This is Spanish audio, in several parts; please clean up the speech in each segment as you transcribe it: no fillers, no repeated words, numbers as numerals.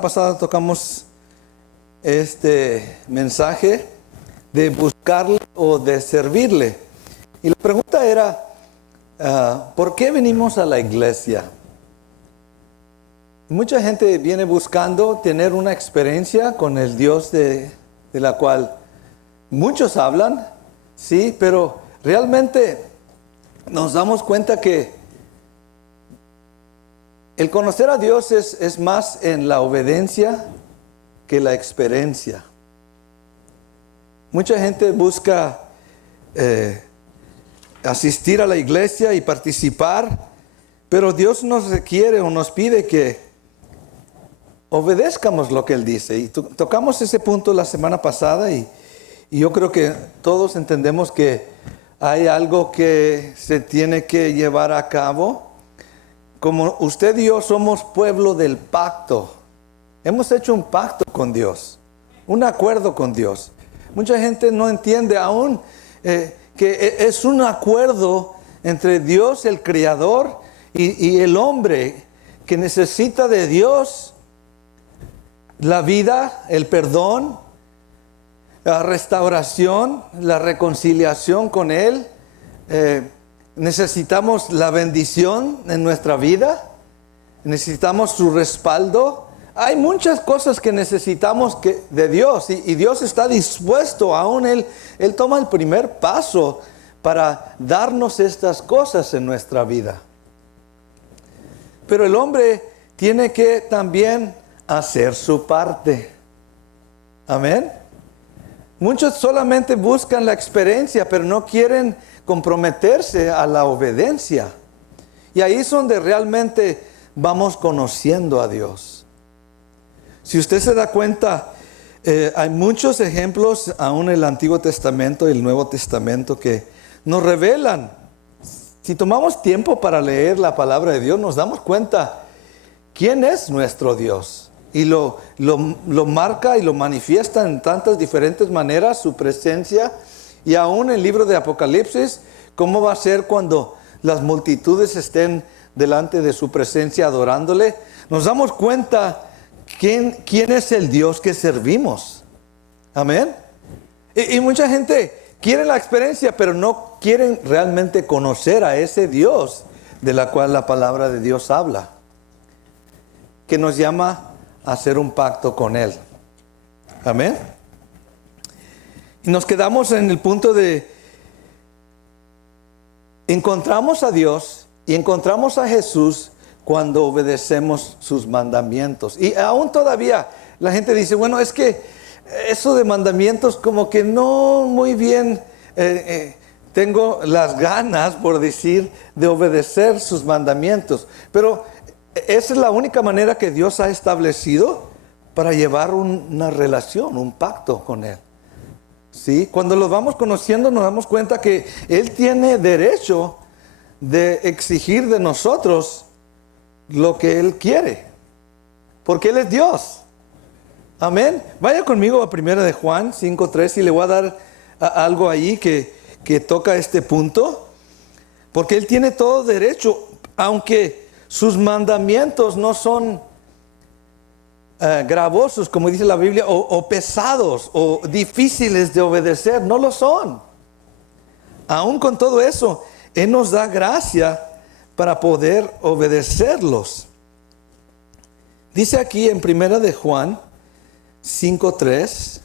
pasada tocamos este mensaje de buscarle o de servirle. Y la pregunta era, ¿por qué venimos a la iglesia? Mucha gente viene buscando tener una experiencia con el Dios de la cual muchos hablan, sí, pero realmente nos damos cuenta que el conocer a Dios es más en la obediencia que la experiencia. Mucha gente busca asistir a la iglesia y participar, pero Dios nos requiere o nos pide que obedezcamos lo que Él dice. Y tocamos ese punto la semana pasada y yo creo que todos entendemos que hay algo que se tiene que llevar a cabo. Como usted y yo somos pueblo del pacto, hemos hecho un pacto con Dios, un acuerdo con Dios. Mucha gente no entiende aún que es un acuerdo entre Dios, el Creador, y el hombre que necesita de Dios la vida, el perdón, la restauración, la reconciliación con Él. Necesitamos la bendición en nuestra vida, necesitamos su respaldo. Hay muchas cosas que necesitamos de Dios y Dios está dispuesto, aún Él toma el primer paso para darnos estas cosas en nuestra vida. Pero el hombre tiene que también hacer su parte. Amén. Muchos solamente buscan la experiencia, pero no quieren comprometerse a la obediencia. Y ahí es donde realmente vamos conociendo a Dios. Si usted se da cuenta, hay muchos ejemplos, aún en el Antiguo Testamento y el Nuevo Testamento, que nos revelan. Si tomamos tiempo para leer la palabra de Dios, nos damos cuenta quién es nuestro Dios. Y lo marca y lo manifiesta en tantas diferentes maneras, su presencia. Y aún en el libro de Apocalipsis, ¿cómo va a ser cuando las multitudes estén delante de su presencia adorándole? Nos damos cuenta quién es el Dios que servimos. Amén. Y mucha gente quiere la experiencia, pero no quieren realmente conocer a ese Dios de la cual la palabra de Dios habla, que nos llama a hacer un pacto con Él. Amén. Y nos quedamos en el punto de encontramos a Dios y encontramos a Jesús cuando obedecemos sus mandamientos. Y aún todavía la gente dice, bueno, es que eso de mandamientos como que no muy bien tengo las ganas, por decir, de obedecer sus mandamientos. Pero esa es la única manera que Dios ha establecido para llevar una relación, un pacto con Él. ¿Sí? Cuando los vamos conociendo nos damos cuenta que Él tiene derecho de exigir de nosotros lo que Él quiere, porque Él es Dios. Amén. Vaya conmigo a 1 de Juan 5:3 y le voy a dar algo ahí que toca este punto, porque Él tiene todo derecho, aunque sus mandamientos no son gravosos, como dice la Biblia, o pesados, o difíciles de obedecer. No lo son. Aún con todo eso, Él nos da gracia para poder obedecerlos. Dice aquí en 1 de Juan 5:3.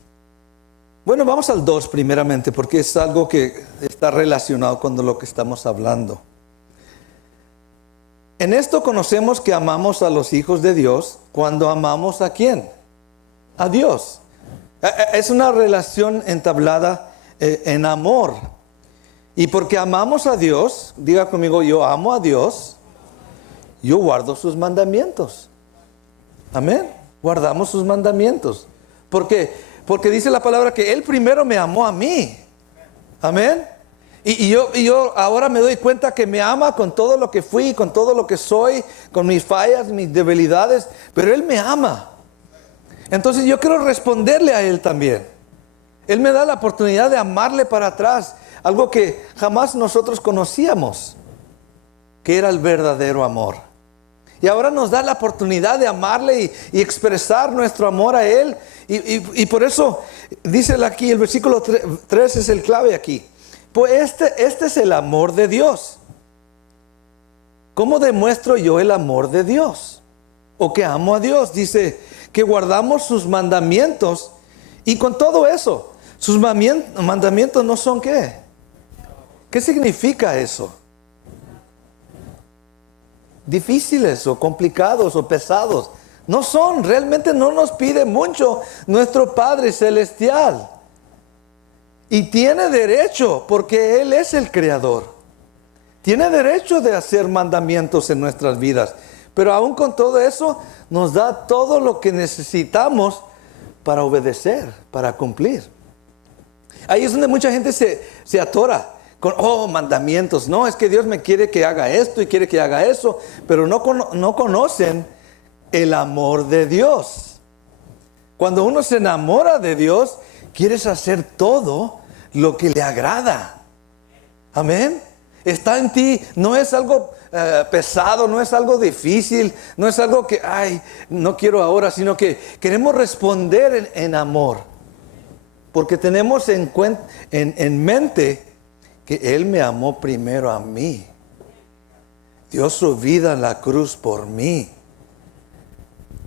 Bueno, vamos al 2 primeramente, porque es algo que está relacionado con lo que estamos hablando. En esto conocemos que amamos a los hijos de Dios cuando amamos ¿a quién? A Dios. Es una relación entablada en amor. Y porque amamos a Dios, diga conmigo, yo amo a Dios, yo guardo sus mandamientos. Amén. Guardamos sus mandamientos. ¿Por qué? Porque dice la palabra que Él primero me amó a mí. Amén. Y yo ahora me doy cuenta que me ama con todo lo que fui, con todo lo que soy, con mis fallas, mis debilidades, pero Él me ama. Entonces yo quiero responderle a Él también. Él me da la oportunidad de amarle para atrás, algo que jamás nosotros conocíamos, que era el verdadero amor. Y ahora nos da la oportunidad de amarle y expresar nuestro amor a Él. Y por eso dice aquí, el versículo 3 es el clave aquí. Pues este es el amor de Dios. ¿Cómo demuestro yo el amor de Dios? O que amo a Dios. Dice que guardamos sus mandamientos. Y con todo eso, sus mandamientos no son ¿qué? ¿Qué significa eso? Difíciles o complicados o pesados. No son, realmente no nos pide mucho nuestro Padre Celestial. Y tiene derecho, porque Él es el Creador. Tiene derecho de hacer mandamientos en nuestras vidas. Pero aún con todo eso, nos da todo lo que necesitamos para obedecer, para cumplir. Ahí es donde mucha gente se atora con, mandamientos. No, es que Dios me quiere que haga esto y quiere que haga eso. Pero no conocen el amor de Dios. Cuando uno se enamora de Dios, quieres hacer todo lo que le agrada. Amén. Está en ti, no es algo pesado, no es algo difícil, no es algo que, no quiero ahora, sino que queremos responder en amor. Porque tenemos en mente que Él me amó primero a mí. Dio su vida en la cruz por mí.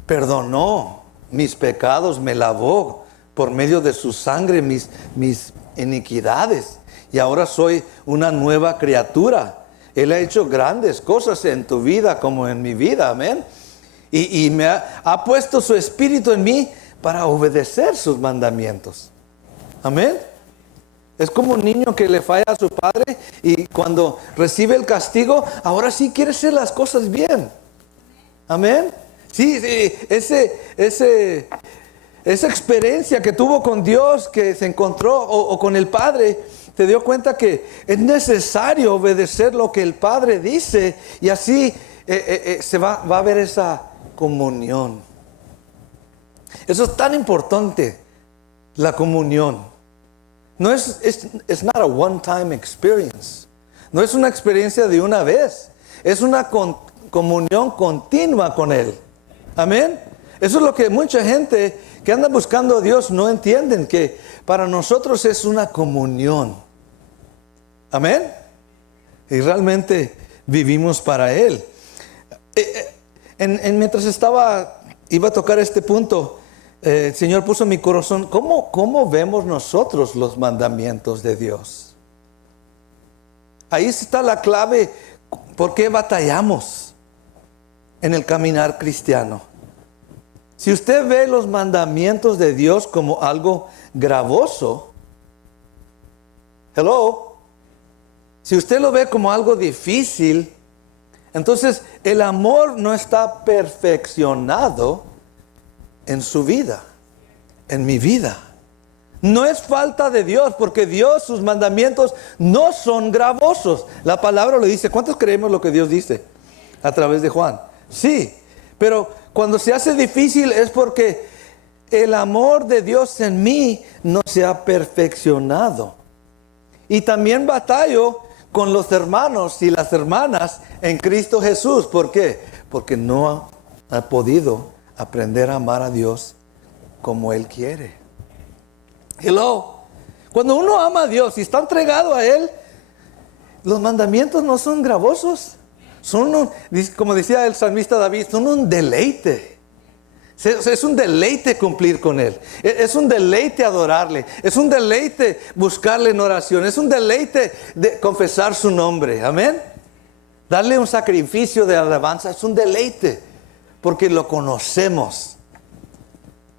Perdonó mis pecados, me lavó por medio de su sangre mis iniquidades. Y ahora soy una nueva criatura. Él ha hecho grandes cosas en tu vida como en mi vida, amén. Y me ha puesto su espíritu en mí para obedecer sus mandamientos. Amén. Es como un niño que le falla a su padre y cuando recibe el castigo, ahora sí quiere hacer las cosas bien. Amén. Sí, esa experiencia que tuvo con Dios, que se encontró o con el Padre, te dio cuenta que es necesario obedecer lo que el Padre dice y así se va a ver esa comunión. Eso es tan importante, la comunión. No it's not a one-time experience. No es una experiencia de una vez. Es una comunión continua con Él. Amén. Eso es lo que mucha gente que anda buscando a Dios no entienden, que para nosotros es una comunión. Amén. Y realmente vivimos para Él. Mientras iba a tocar este punto, el Señor puso en mi corazón, ¿cómo vemos nosotros los mandamientos de Dios? Ahí está la clave, ¿por qué batallamos en el caminar cristiano? Si usted ve los mandamientos de Dios como algo gravoso, si usted lo ve como algo difícil, entonces el amor no está perfeccionado en su vida, en mi vida. No es falta de Dios, porque Dios, sus mandamientos no son gravosos. La palabra lo dice. ¿Cuántos creemos lo que Dios dice a través de Juan? Sí, pero cuando se hace difícil es porque el amor de Dios en mí no se ha perfeccionado. Y también batallo con los hermanos y las hermanas en Cristo Jesús. ¿Por qué? Porque no ha podido aprender a amar a Dios como Él quiere. Cuando uno ama a Dios y está entregado a Él, los mandamientos no son gravosos. Son, como decía el salmista David, son un deleite. Es un deleite cumplir con Él. Es un deleite adorarle. Es un deleite buscarle en oración. Es un deleite de confesar su nombre. Amén. Darle un sacrificio de alabanza es un deleite, porque lo conocemos.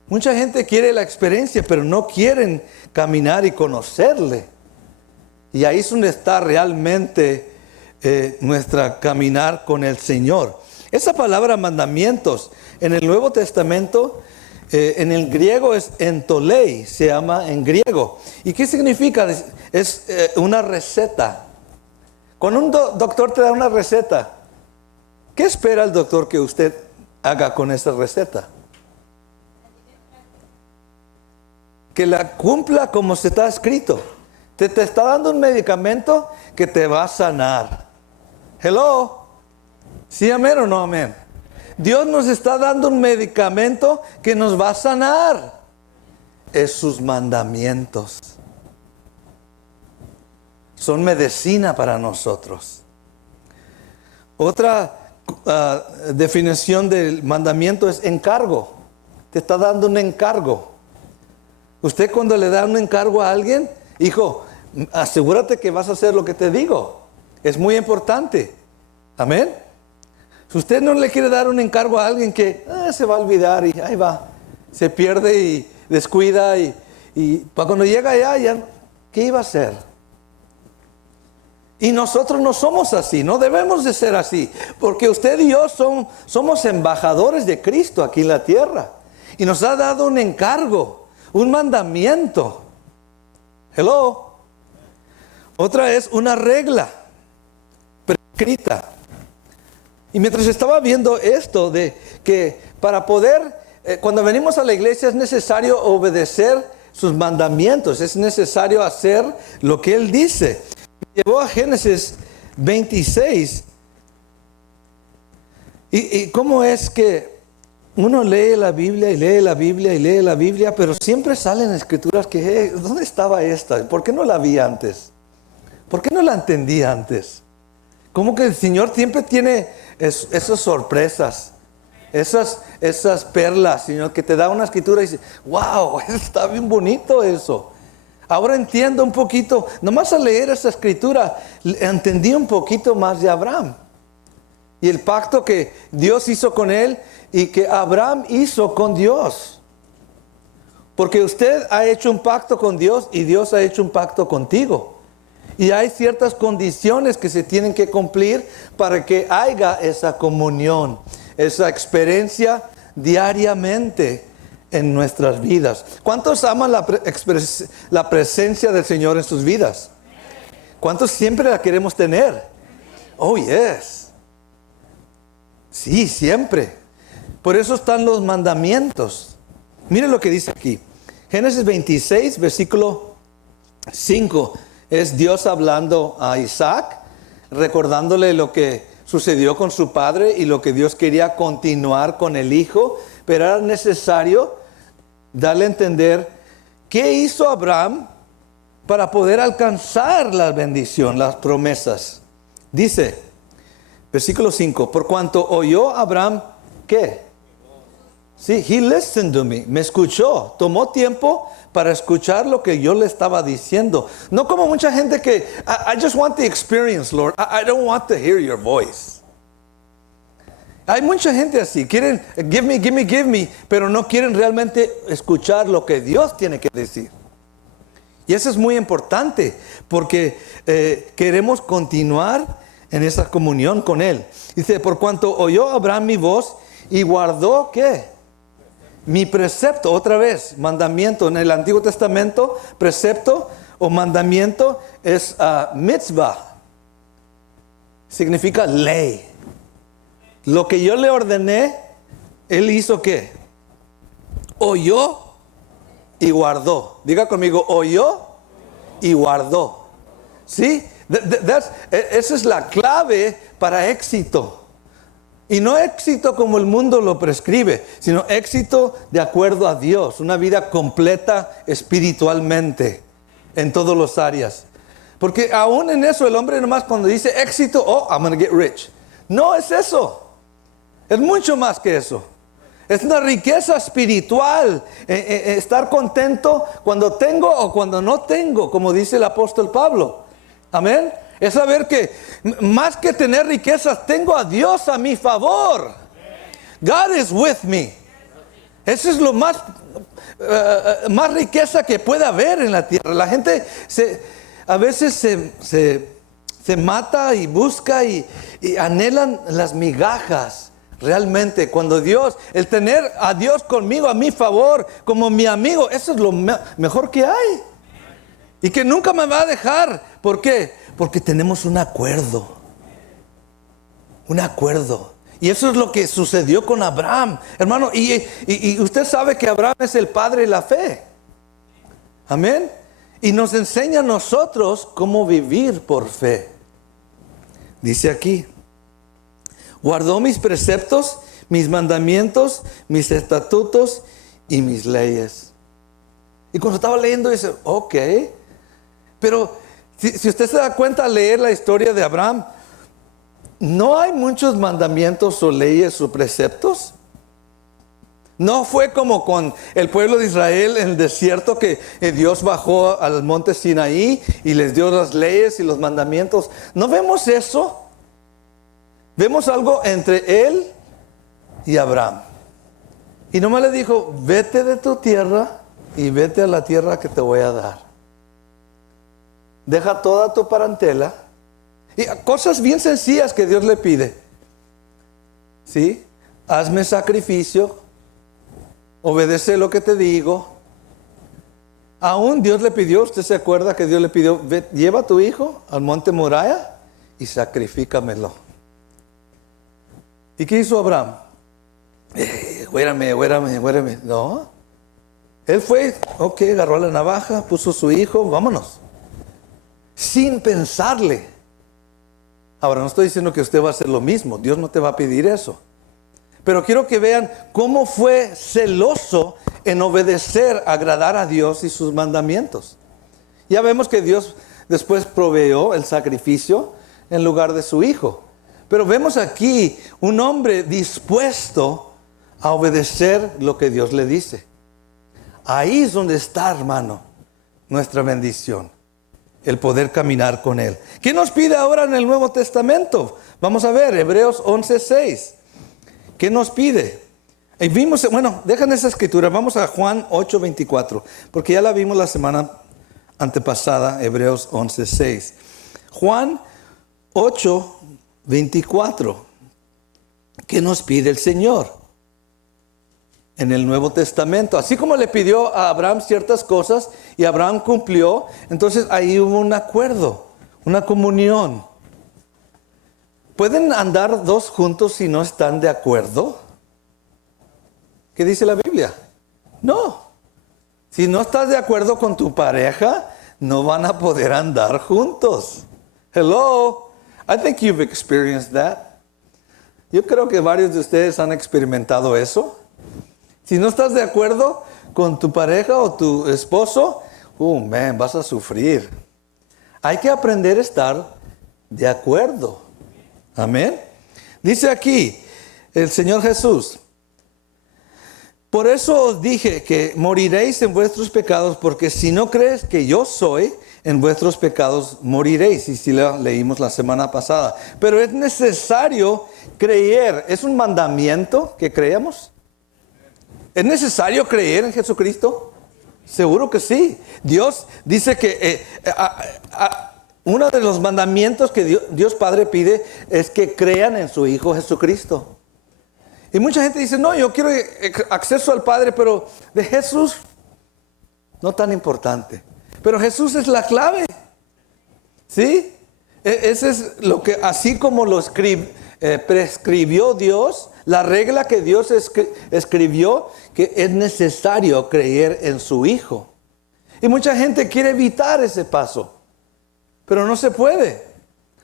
Mucha gente quiere la experiencia, pero no quieren caminar y conocerle. Y ahí es donde está realmente nuestra caminar con el Señor. Esa palabra mandamientos en el Nuevo Testamento, en el griego es entolei, se llama en griego. ¿Y qué significa? Es una receta. Cuando un doctor te da una receta, ¿qué espera el doctor que usted haga con esa receta? Que la cumpla como se está escrito. Te está dando un medicamento que te va a sanar. ¿Sí, amén o no amén? Dios nos está dando un medicamento que nos va a sanar. Es sus mandamientos. Son medicina para nosotros. Otra definición del mandamiento es encargo. Te está dando un encargo. Usted cuando le da un encargo a alguien, hijo, asegúrate que vas a hacer lo que te digo. Es muy importante. Amén. Si usted no le quiere dar un encargo a alguien que se va a olvidar y ahí va, se pierde y descuida y para cuando llega allá, ya, ¿qué iba a hacer? Y nosotros no somos así, no debemos de ser así, porque usted y yo somos embajadores de Cristo aquí en la tierra. Y nos ha dado un encargo, un mandamiento. Hello. Otra es una regla prescrita. Y mientras estaba viendo esto de que para poder, cuando venimos a la iglesia es necesario obedecer sus mandamientos, es necesario hacer lo que Él dice. Llevó a Génesis 26. ¿Y cómo es que uno lee la Biblia y lee la Biblia y lee la Biblia, pero siempre salen escrituras que, ¿dónde estaba esta? ¿Por qué no la vi antes? ¿Por qué no la entendí antes? Como que el Señor siempre tiene esas sorpresas, esas perlas, Señor, que te da una escritura y dice, wow, está bien bonito eso. Ahora entiendo un poquito, nomás al leer esa escritura, entendí un poquito más de Abraham. Y el pacto que Dios hizo con él y que Abraham hizo con Dios. Porque usted ha hecho un pacto con Dios y Dios ha hecho un pacto contigo. Y hay ciertas condiciones que se tienen que cumplir para que haya esa comunión, esa experiencia diariamente en nuestras vidas. ¿Cuántos aman la presencia del Señor en sus vidas? ¿Cuántos siempre la queremos tener? Oh, yes. Sí, siempre. Por eso están los mandamientos. Miren lo que dice aquí. Génesis 26, versículo 5. Es Dios hablando a Isaac, recordándole lo que sucedió con su padre y lo que Dios quería continuar con el hijo, pero era necesario darle a entender qué hizo Abraham para poder alcanzar la bendición, las promesas. Dice, versículo 5, por cuanto oyó Abraham, ¿qué? Sí, he listened to me, me escuchó, tomó tiempo para escuchar lo que yo le estaba diciendo. No como mucha gente que, I just want the experience, Lord, I don't want to hear your voice. Hay mucha gente así, quieren give me, pero no quieren realmente escuchar lo que Dios tiene que decir. Y eso es muy importante, porque queremos continuar en esa comunión con Él. Dice, por cuanto oyó Abraham mi voz y guardó, ¿qué? Mi precepto, otra vez, mandamiento. En el Antiguo Testamento, precepto o mandamiento es mitzvah. Significa ley. Lo que yo le ordené, Él hizo ¿qué? Oyó y guardó. Diga conmigo, oyó y guardó. ¿Sí? Esa es la clave para éxito. Y no éxito como el mundo lo prescribe, sino éxito de acuerdo a Dios. Una vida completa espiritualmente en todas las áreas. Porque aún en eso el hombre nomás cuando dice éxito, oh, I'm going to get rich. No es eso. Es mucho más que eso. Es una riqueza espiritual. Estar contento cuando tengo o cuando no tengo, como dice el apóstol Pablo. Amén. Es saber que más que tener riquezas, tengo a Dios a mi favor. God is with me. Eso es lo más riqueza que puede haber en la tierra. La gente a veces se mata y busca y anhelan las migajas. Realmente, cuando el tener a Dios conmigo, a mi favor, como mi amigo, eso es lo mejor que hay. Y que nunca me va a dejar. ¿Por qué? Porque tenemos un acuerdo. Un acuerdo. Y eso es lo que sucedió con Abraham. Hermano, y usted sabe que Abraham es el padre de la fe. Amén. Y nos enseña a nosotros cómo vivir por fe. Dice aquí, guardó mis preceptos, mis mandamientos, mis estatutos y mis leyes. Y cuando estaba leyendo, dice, ok. Pero si usted se da cuenta al leer la historia de Abraham, no hay muchos mandamientos o leyes o preceptos. No fue como con el pueblo de Israel en el desierto que Dios bajó al monte Sinaí y les dio las leyes y los mandamientos. No vemos eso. Vemos algo entre él y Abraham. Y nomás le dijo, vete de tu tierra y vete a la tierra que te voy a dar. Deja toda tu parentela. Y cosas bien sencillas que Dios le pide. ¿Sí? Hazme sacrificio. Obedece lo que te digo. Aún Dios le pidió, usted se acuerda que Dios le pidió, lleva a tu hijo al monte Moriah y sacrifícamelo. ¿Y qué hizo Abraham? Huérame. No. Él fue, ok, agarró la navaja, puso a su hijo, vámonos. Sin pensarle. Ahora, no estoy diciendo que usted va a hacer lo mismo. Dios no te va a pedir eso. Pero quiero que vean cómo fue celoso en obedecer, agradar a Dios y sus mandamientos. Ya vemos que Dios después proveyó el sacrificio en lugar de su hijo. Pero vemos aquí un hombre dispuesto a obedecer lo que Dios le dice. Ahí es donde está, hermano, nuestra bendición. El poder caminar con Él. ¿Qué nos pide ahora en el Nuevo Testamento? Vamos a ver, Hebreos 11:6. ¿Qué nos pide? Y vimos, bueno, dejan esa escritura. Vamos a Juan 8:24. Porque ya la vimos la semana antepasada, Hebreos 11:6. Juan 8:24. ¿Qué nos pide el Señor? En el Nuevo Testamento. Así como le pidió a Abraham ciertas cosas y Abraham cumplió, entonces ahí hubo un acuerdo, una comunión. ¿Pueden andar dos juntos si no están de acuerdo? ¿Qué dice la Biblia? No. Si no estás de acuerdo con tu pareja, no van a poder andar juntos. Hello. I think you've experienced that. Yo creo que varios de ustedes han experimentado eso. Si no estás de acuerdo con tu pareja o tu esposo, vas a sufrir. Hay que aprender a estar de acuerdo. Amén. Dice aquí el Señor Jesús: por eso os dije que moriréis en vuestros pecados, porque si no crees que yo soy, en vuestros pecados moriréis. Y si leímos la semana pasada. Pero es necesario creer. ¿Es un mandamiento que creamos? ¿Es necesario creer en Jesucristo? Seguro que sí. Dios dice que uno de los mandamientos que Dios Padre pide es que crean en su Hijo Jesucristo. Y mucha gente dice, no, yo quiero acceso al Padre, pero de Jesús no tan importante. Pero Jesús es la clave. ¿Sí? Ese es lo que, así como lo prescribió Dios, la regla que Dios escribió, que es necesario creer en su Hijo. Y mucha gente quiere evitar ese paso, pero no se puede.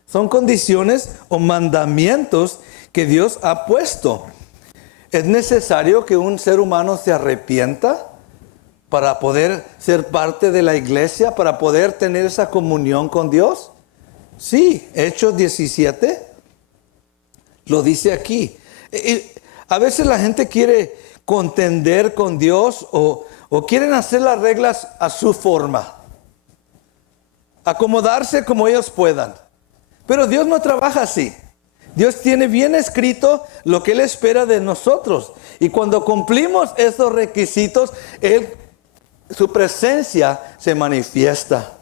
Son condiciones o mandamientos que Dios ha puesto. ¿Es necesario que un ser humano se arrepienta para poder ser parte de la iglesia, para poder tener esa comunión con Dios? Sí, Hechos 17 lo dice aquí. A veces la gente quiere contender con Dios o quieren hacer las reglas a su forma, acomodarse como ellos puedan. Pero Dios no trabaja así. Dios tiene bien escrito lo que Él espera de nosotros. Y cuando cumplimos esos requisitos, su presencia se manifiesta.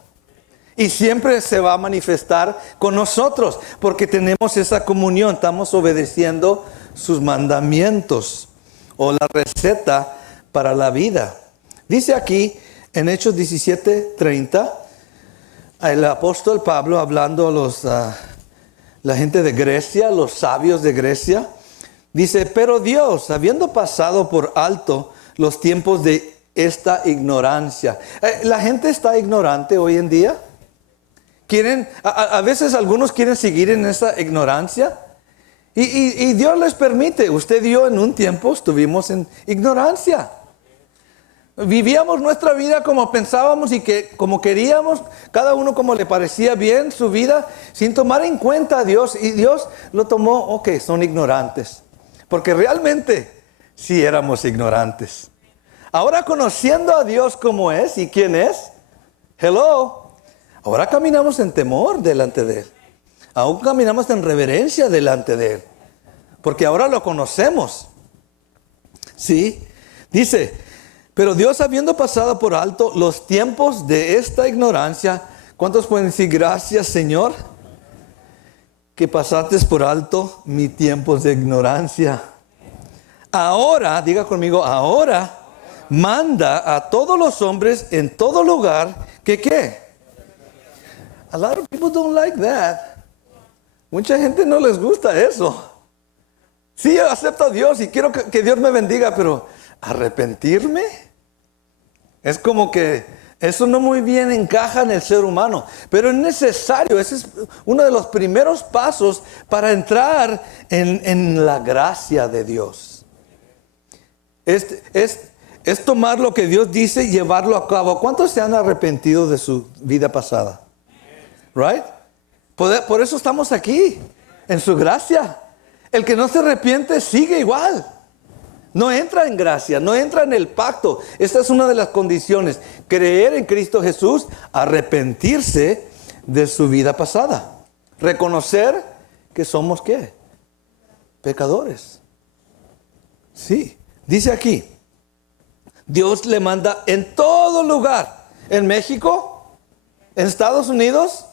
Y siempre se va a manifestar con nosotros, porque tenemos esa comunión, estamos obedeciendo sus mandamientos o la receta para la vida. Dice aquí en Hechos 17:30, el apóstol Pablo hablando a la gente de Grecia, los sabios de Grecia, dice: pero Dios, habiendo pasado por alto los tiempos de esta ignorancia. La gente está ignorante hoy en día. A veces algunos quieren seguir en esa ignorancia Y Dios les permite. Usted y yo en un tiempo estuvimos en ignorancia. Vivíamos nuestra vida como pensábamos y como queríamos, cada uno como le parecía bien su vida, sin tomar en cuenta a Dios. Y Dios lo tomó, ok, son ignorantes. Porque realmente sí éramos ignorantes. Ahora conociendo a Dios como es y quién es, hello, ahora caminamos en temor delante de Él. Aún caminamos en reverencia delante de Él. Porque ahora lo conocemos. Sí, dice, pero Dios habiendo pasado por alto los tiempos de esta ignorancia, ¿cuántos pueden decir gracias, Señor? Que pasaste por alto mis tiempos de ignorancia. Ahora, diga conmigo, ahora manda a todos los hombres en todo lugar que ¿qué? A lot of people don't like that. Mucha gente no les gusta eso. Sí, yo acepto a Dios y quiero que Dios me bendiga, pero ¿arrepentirme? Es como que eso no muy bien encaja en el ser humano, pero es necesario. Ese es uno de los primeros pasos para entrar en la gracia de Dios. Es tomar lo que Dios dice y llevarlo a cabo. ¿Cuántos se han arrepentido de su vida pasada? Right? Por eso estamos aquí, en su gracia. El que no se arrepiente sigue igual. No entra en gracia, no entra en el pacto. Esta es una de las condiciones. Creer en Cristo Jesús, arrepentirse de su vida pasada. Reconocer que somos ¿qué? Pecadores. Sí, dice aquí. Dios le manda en todo lugar. En México, en Estados Unidos,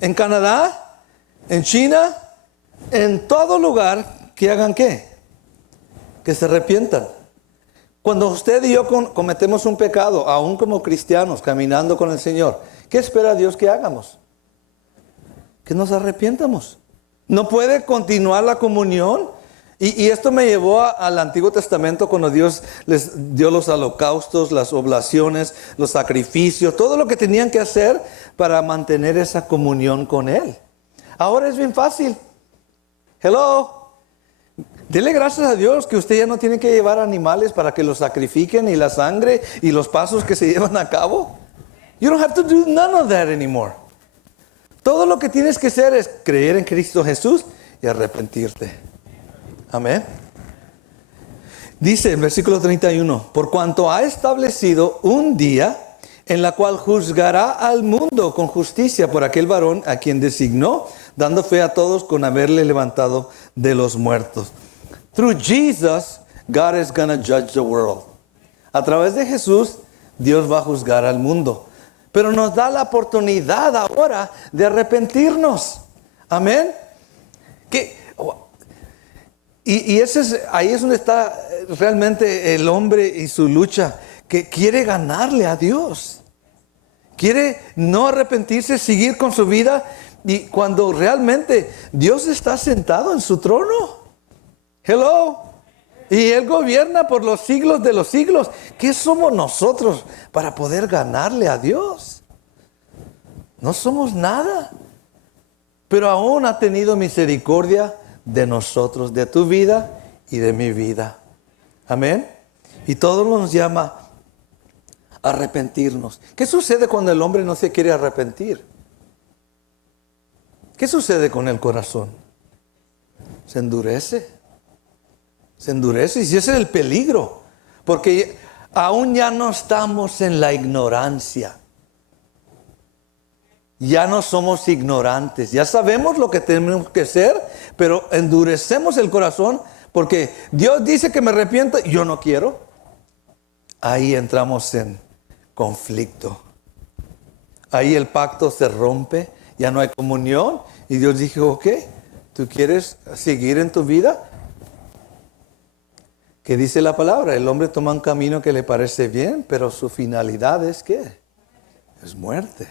en Canadá, en China, en todo lugar que hagan ¿qué? Que se arrepientan. Cuando usted y yo cometemos un pecado, aún como cristianos, caminando con el Señor, ¿qué espera Dios que hagamos? Que nos arrepientamos. No puede continuar la comunión. Y esto me llevó al Antiguo Testamento cuando Dios les dio los holocaustos, las oblaciones, los sacrificios, todo lo que tenían que hacer para mantener esa comunión con Él. Ahora es bien fácil. Hello. Dele gracias a Dios que usted ya no tiene que llevar animales para que los sacrifiquen y la sangre y los pasos que se llevan a cabo. You don't have to do none of that anymore. Todo lo que tienes que hacer es creer en Cristo Jesús y arrepentirte. Amén. Dice en versículo 31, por cuanto ha establecido un día en la cual juzgará al mundo con justicia por aquel varón a quien designó, dando fe a todos con haberle levantado de los muertos. Through Jesus, God is going to judge the world. A través de Jesús, Dios va a juzgar al mundo. Pero nos da la oportunidad ahora de arrepentirnos. Amén. Y ahí es donde está realmente el hombre y su lucha, que quiere ganarle a Dios. Quiere no arrepentirse, seguir con su vida, y cuando realmente Dios está sentado en su trono. Hello. Y Él gobierna por los siglos de los siglos. ¿Qué somos nosotros para poder ganarle a Dios? No somos nada. Pero aún ha tenido misericordia de nosotros, de tu vida y de mi vida. Amén. Y todo nos llama a arrepentirnos. ¿Qué sucede cuando el hombre no se quiere arrepentir? ¿Qué sucede con el corazón? Se endurece. Se endurece. Y ese es el peligro. Porque aún ya no estamos en la ignorancia. Ya no somos ignorantes. Ya sabemos lo que tenemos que hacer, pero endurecemos el corazón porque Dios dice que me arrepiento y yo no quiero. Ahí entramos en conflicto. Ahí el pacto se rompe, ya no hay comunión. Y Dios dijo, ok, ¿tú quieres seguir en tu vida? ¿Qué dice la palabra? El hombre toma un camino que le parece bien, pero su finalidad es ¿qué? Es muerte.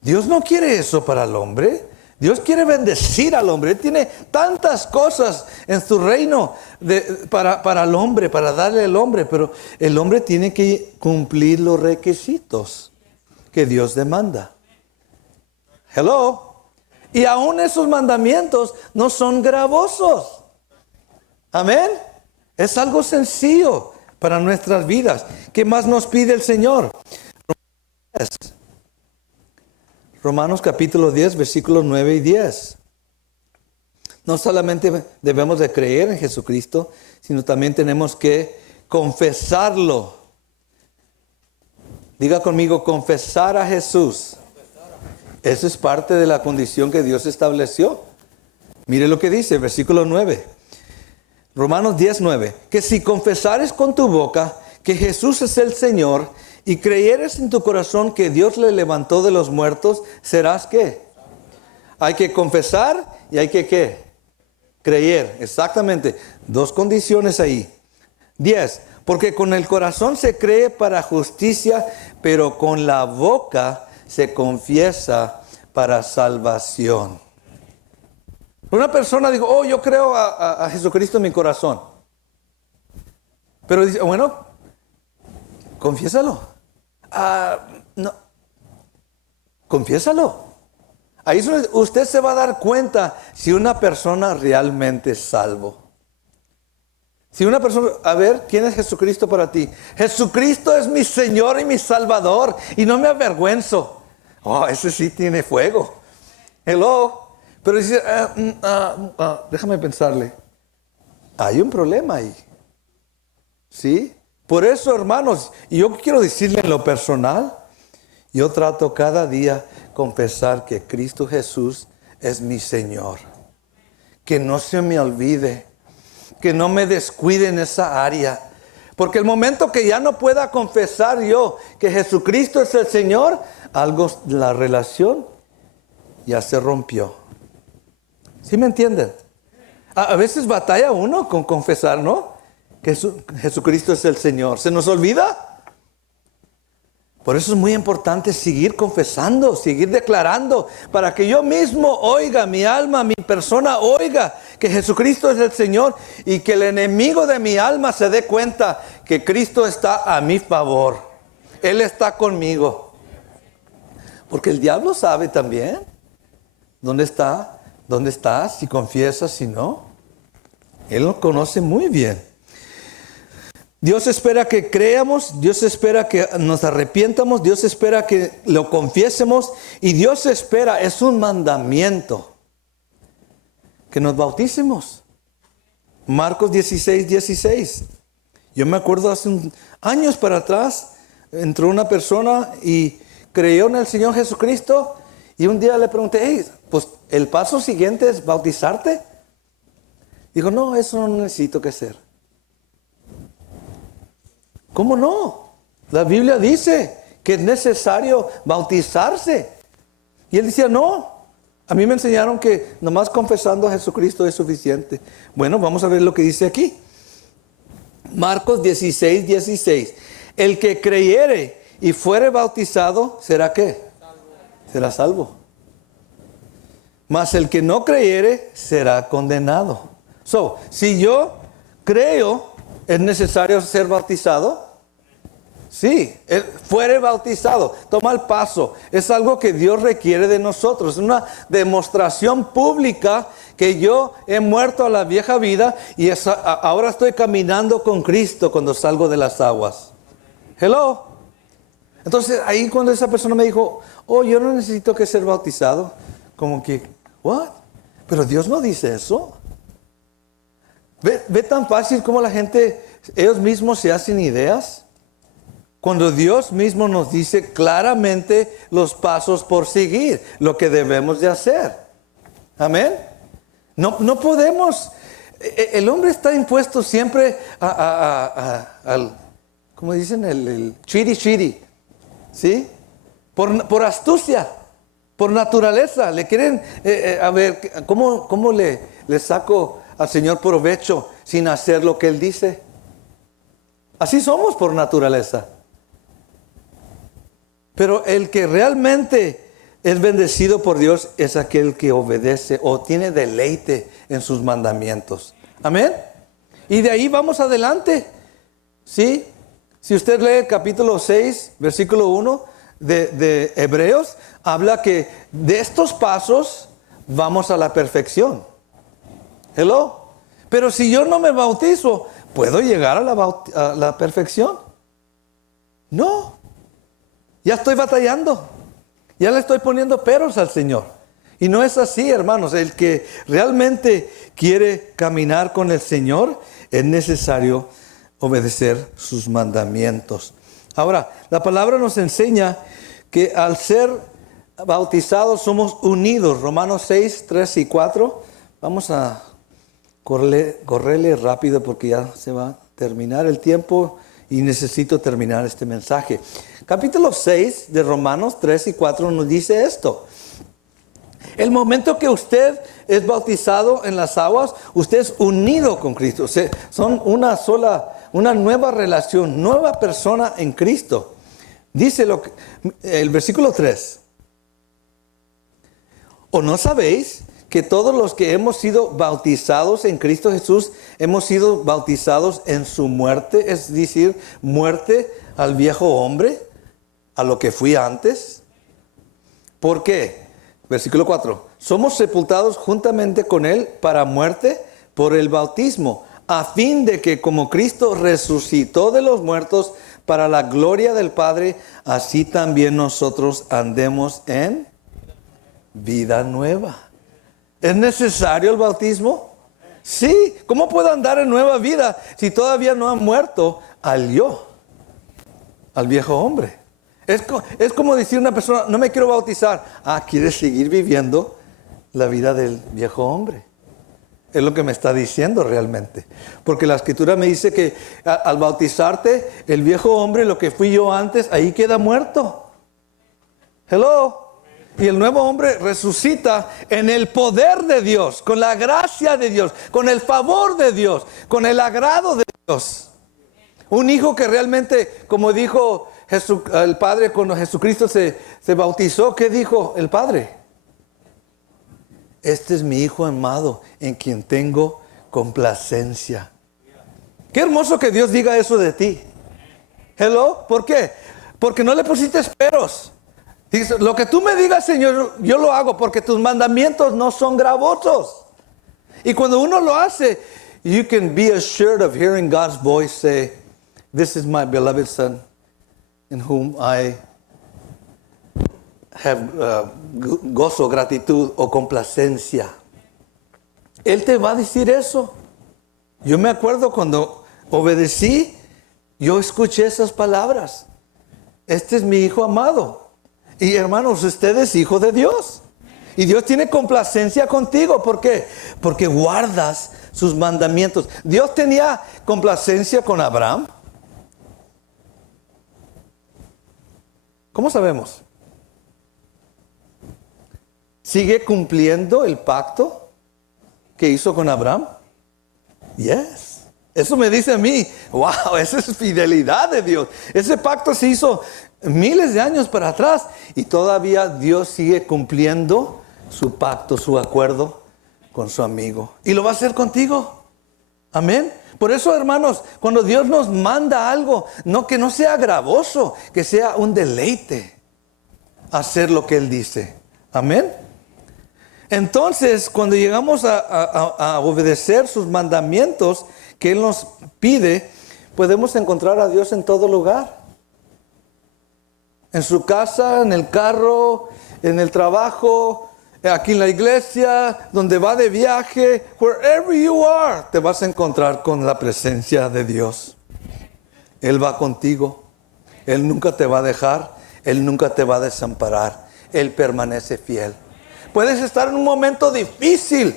Dios no quiere eso para el hombre. Dios quiere bendecir al hombre. Él tiene tantas cosas en su reino para el hombre, para darle al hombre. Pero el hombre tiene que cumplir los requisitos que Dios demanda. Hello. Y aún esos mandamientos no son gravosos. Amén. Es algo sencillo para nuestras vidas. ¿Qué más nos pide el Señor? Romanos capítulo 10, versículos 9 y 10. No solamente debemos de creer en Jesucristo, sino también tenemos que confesarlo. Diga conmigo, confesar a Jesús. Eso es parte de la condición que Dios estableció. Mire lo que dice, versículo 9. Romanos 10, 9. Que si confesares con tu boca que Jesús es el Señor y creyeres en tu corazón que Dios le levantó de los muertos, serás ¿qué? Hay que confesar y hay que ¿qué? Creer. Exactamente. Dos condiciones ahí. 10. Porque con el corazón se cree para justicia, pero con la boca se confiesa para salvación. Una persona dijo, oh, yo creo a Jesucristo en mi corazón. Pero dice, bueno, confiésalo. No, confiésalo. Ahí usted se va a dar cuenta si una persona realmente es salvo. Si una persona, a ver, ¿quién es Jesucristo para ti? Jesucristo es mi Señor y mi Salvador y no me avergüenzo. Oh, ese sí tiene fuego. Hello. Pero dice, déjame pensarle. Hay un problema ahí. ¿Sí? Por eso, hermanos, y yo quiero decirle en lo personal, yo trato cada día confesar que Cristo Jesús es mi Señor. Que no se me olvide. Que no me descuide en esa área. Porque el momento que ya no pueda confesar yo que Jesucristo es el Señor, la relación ya se rompió. ¿Sí me entienden? A veces batalla uno con confesar, ¿no? Que Jesucristo es el Señor. ¿Se nos olvida? Por eso es muy importante seguir confesando, seguir declarando, para que yo mismo oiga, mi alma, mi persona oiga que Jesucristo es el Señor y que el enemigo de mi alma se dé cuenta que Cristo está a mi favor. Él está conmigo. Porque el diablo sabe también dónde estás, si confiesas, si no. Él lo conoce muy bien. Dios espera que creamos, Dios espera que nos arrepientamos, Dios espera que lo confiesemos y Dios espera, es un mandamiento, que nos bauticemos. Marcos 16, 16. Yo me acuerdo hace años para atrás, entró una persona y creyó en el Señor Jesucristo y un día le pregunté, hey, pues el paso siguiente es bautizarte. Dijo, no, eso no necesito que hacer. ¿Cómo no? La Biblia dice que es necesario bautizarse. Y él decía, no, a mí me enseñaron que nomás confesando a Jesucristo es suficiente. Bueno, vamos a ver lo que dice aquí. Marcos 16, 16. El que creyere y fuere bautizado, ¿será qué? Salvo. Será salvo. Mas el que no creyere, será condenado. Si yo creo, ¿es necesario ser bautizado? Sí, fuere bautizado, toma el paso. Es algo que Dios requiere de nosotros. Es una demostración pública que yo he muerto a la vieja vida y ahora estoy caminando con Cristo cuando salgo de las aguas. Hello. Entonces ahí cuando esa persona me dijo, oh, yo no necesito que ser bautizado. Como que, ¿what? Pero Dios no dice eso. Ve tan fácil como la gente, ellos mismos se hacen ideas. Cuando Dios mismo nos dice claramente los pasos por seguir, lo que debemos de hacer. Amén. No podemos. El hombre está impuesto siempre al, ¿cómo dicen? El chiri. ¿Sí? Por astucia, por naturaleza. Le quieren, a ver, ¿cómo le saco al Señor provecho sin hacer lo que Él dice? Así somos por naturaleza. Pero el que realmente es bendecido por Dios es aquel que obedece o tiene deleite en sus mandamientos. Amén. Y de ahí vamos adelante. ¿Sí? Si usted lee el capítulo 6, versículo 1 de Hebreos, habla que de estos pasos vamos a la perfección. Hello. Pero si yo no me bautizo, ¿puedo llegar a la perfección? No. Ya estoy batallando. Ya le estoy poniendo peros al Señor. Y no es así, hermanos. El que realmente quiere caminar con el Señor, es necesario obedecer sus mandamientos. Ahora, la palabra nos enseña que al ser bautizados somos unidos. Romanos 6, 3 y 4. Vamos a correrle rápido porque ya se va a terminar el tiempo y necesito terminar este mensaje. Capítulo 6 de Romanos 3 y 4 nos dice esto. El momento que usted es bautizado en las aguas, usted es unido con Cristo. O sea, son una nueva relación, nueva persona en Cristo. Dice el versículo 3. ¿O no sabéis que todos los que hemos sido bautizados en Cristo Jesús, hemos sido bautizados en su muerte? Es decir, muerte al viejo hombre, a lo que fui antes. ¿Por qué? Versículo 4. Somos sepultados juntamente con Él para muerte por el bautismo, a fin de que como Cristo resucitó de los muertos para la gloria del Padre, así también nosotros andemos en vida nueva. ¿Es necesario el bautismo? Sí. ¿Cómo puedo andar en nueva vida si todavía no han muerto al yo, al viejo hombre? Es como decir a una persona, no me quiero bautizar. ¿Quieres seguir viviendo la vida del viejo hombre? Es lo que me está diciendo realmente. Porque la Escritura me dice que al bautizarte, el viejo hombre, lo que fui yo antes, ahí queda muerto. Hello. Y el nuevo hombre resucita en el poder de Dios, con la gracia de Dios, con el favor de Dios, con el agrado de Dios. Un hijo que realmente, como dijo el Padre cuando Jesucristo se bautizó, ¿qué dijo el Padre? Este es mi Hijo amado, en quien tengo complacencia. Qué hermoso que Dios diga eso de ti. Hello, ¿por qué? Porque no le pusiste peros. Dice, lo que tú me digas, Señor, yo lo hago porque tus mandamientos no son gravosos. Y cuando uno lo hace, you can be assured of hearing God's voice say, this is my beloved Son, in whom I have gozo, gratitud o complacencia. Él te va a decir eso. Yo me acuerdo cuando obedecí, yo escuché esas palabras. Este es mi Hijo amado. Y hermanos, usted es hijo de Dios. Y Dios tiene complacencia contigo. ¿Por qué? Porque guardas sus mandamientos. Dios tenía complacencia con Abraham. ¿Cómo sabemos? ¿Sigue cumpliendo el pacto que hizo con Abraham? Yes. Eso me dice a mí, wow, esa es fidelidad de Dios. Ese pacto se hizo miles de años para atrás y todavía Dios sigue cumpliendo su pacto, su acuerdo con su amigo. Y lo va a hacer contigo. Amén. Por eso, hermanos, cuando Dios nos manda algo, que no sea gravoso, que sea un deleite hacer lo que Él dice. Amén. Entonces, cuando llegamos a obedecer sus mandamientos que Él nos pide, podemos encontrar a Dios en todo lugar. En su casa, en el carro, en el trabajo, aquí en la iglesia, donde va de viaje, wherever you are, te vas a encontrar con la presencia de Dios. Él va contigo. Él nunca te va a dejar. Él nunca te va a desamparar. Él permanece fiel. Puedes estar en un momento difícil,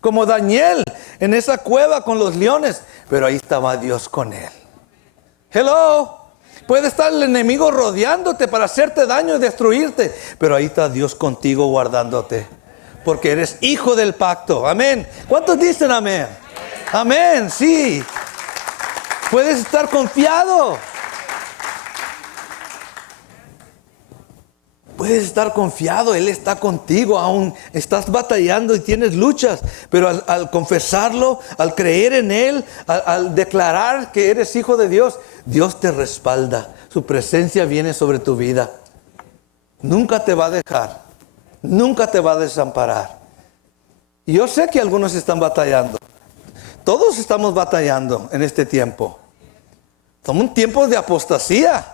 como Daniel, en esa cueva con los leones, pero ahí estaba Dios con él. Hello. Puede estar el enemigo rodeándote para hacerte daño y destruirte, pero ahí está Dios contigo guardándote, porque eres hijo del pacto. Amén. ¿Cuántos dicen amén? Amén, sí. Puedes estar confiado. Puedes estar confiado, Él está contigo, aún estás batallando y tienes luchas, pero al confesarlo, al creer en Él, al declarar que eres hijo de Dios, Dios te respalda, su presencia viene sobre tu vida. Nunca te va a dejar, nunca te va a desamparar. Y yo sé que algunos están batallando. Todos estamos batallando en este tiempo. Son tiempos de apostasía.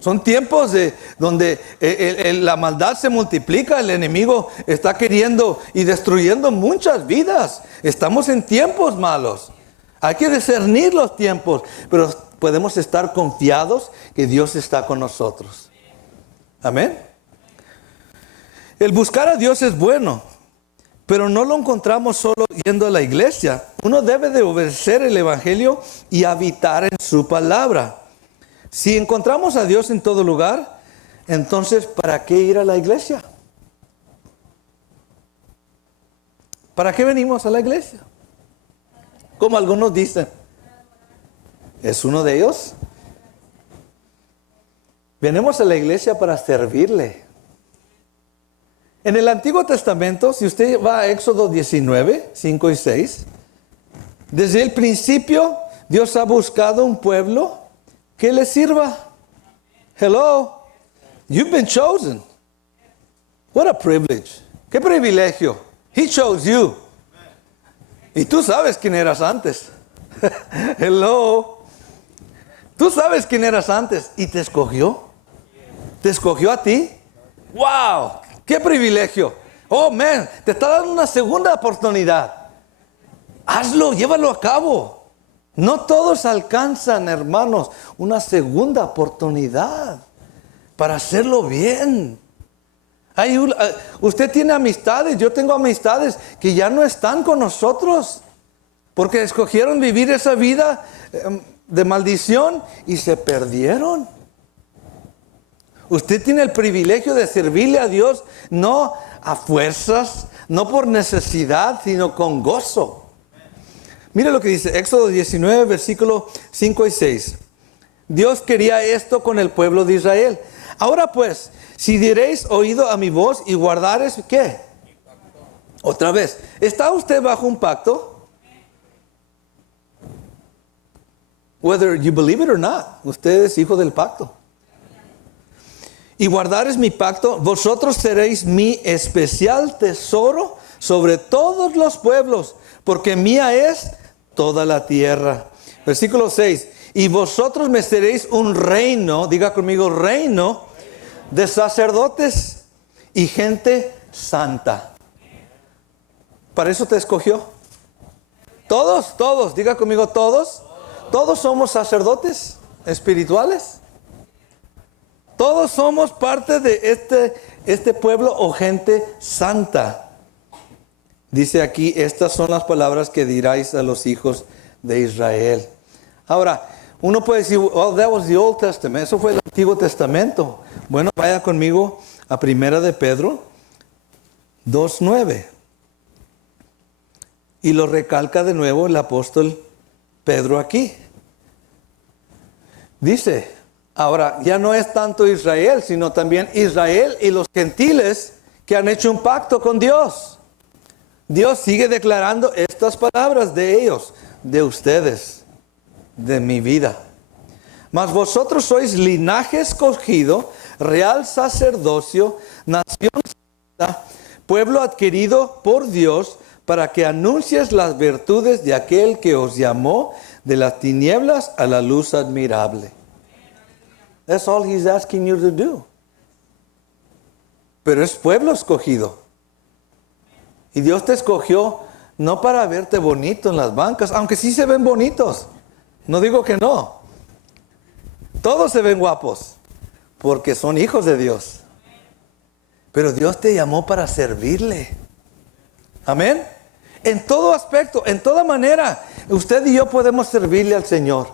Son tiempos donde la maldad se multiplica. El enemigo está queriendo y destruyendo muchas vidas. Estamos en tiempos malos. Hay que discernir los tiempos. Pero podemos estar confiados que Dios está con nosotros. Amén. El buscar a Dios es bueno, pero no lo encontramos solo yendo a la iglesia. Uno debe de obedecer el Evangelio y habitar en su palabra. Si encontramos a Dios en todo lugar, entonces ¿para qué ir a la iglesia? ¿Para qué venimos a la iglesia? Como algunos dicen. ¿Es uno de ellos? Venimos a la iglesia para servirle. En el Antiguo Testamento, si usted va a Éxodo 19, 5 y 6, desde el principio Dios ha buscado un pueblo que le sirva. Hello, you've been chosen. What a privilege. Qué privilegio. He chose you. Y tú sabes quién eras antes. Hello. Tú sabes quién eras antes y te escogió. Te escogió a ti. Wow. ¡Qué privilegio! Oh, man, te está dando una segunda oportunidad. Hazlo, llévalo a cabo. No todos alcanzan, hermanos, una segunda oportunidad para hacerlo bien. Usted tiene amistades, yo tengo amistades que ya no están con nosotros porque escogieron vivir esa vida de maldición y se perdieron. Usted tiene el privilegio de servirle a Dios no a fuerzas, no por necesidad, sino con gozo. Mire lo que dice Éxodo 19, versículos 5 y 6. Dios quería esto con el pueblo de Israel. Ahora pues, si diréis oído a mi voz y guardares, ¿qué? Otra vez, ¿está usted bajo un pacto? Whether you believe it or not, usted es hijo del pacto. Y guardares mi pacto, vosotros seréis mi especial tesoro sobre todos los pueblos, porque mía es toda la tierra. Versículo 6. Y vosotros me seréis un reino, diga conmigo, reino de sacerdotes y gente santa. ¿Para eso te escogió? Todos, diga conmigo, todos. Todos somos sacerdotes espirituales. Todos somos parte de este pueblo o gente santa. Dice aquí, estas son las palabras que diráis a los hijos de Israel. Ahora, uno puede decir, oh, that was the Old Testament. Eso fue el Antiguo Testamento. Bueno, vaya conmigo a Primera de Pedro 2:9. Y lo recalca de nuevo el apóstol Pedro aquí. Dice, ahora, ya no es tanto Israel, sino también Israel y los gentiles que han hecho un pacto con Dios. Dios sigue declarando estas palabras de ellos, de ustedes, de mi vida. Mas vosotros sois linaje escogido, real sacerdocio, nación santa, pueblo adquirido por Dios, para que anuncies las virtudes de aquel que os llamó de las tinieblas a la luz admirable. That's all he's asking you to do. Pero es pueblo escogido. Y Dios te escogió no para verte bonito en las bancas, aunque sí se ven bonitos. No digo que no. Todos se ven guapos, porque son hijos de Dios. Pero Dios te llamó para servirle. Amén. En todo aspecto, en toda manera, usted y yo podemos servirle al Señor.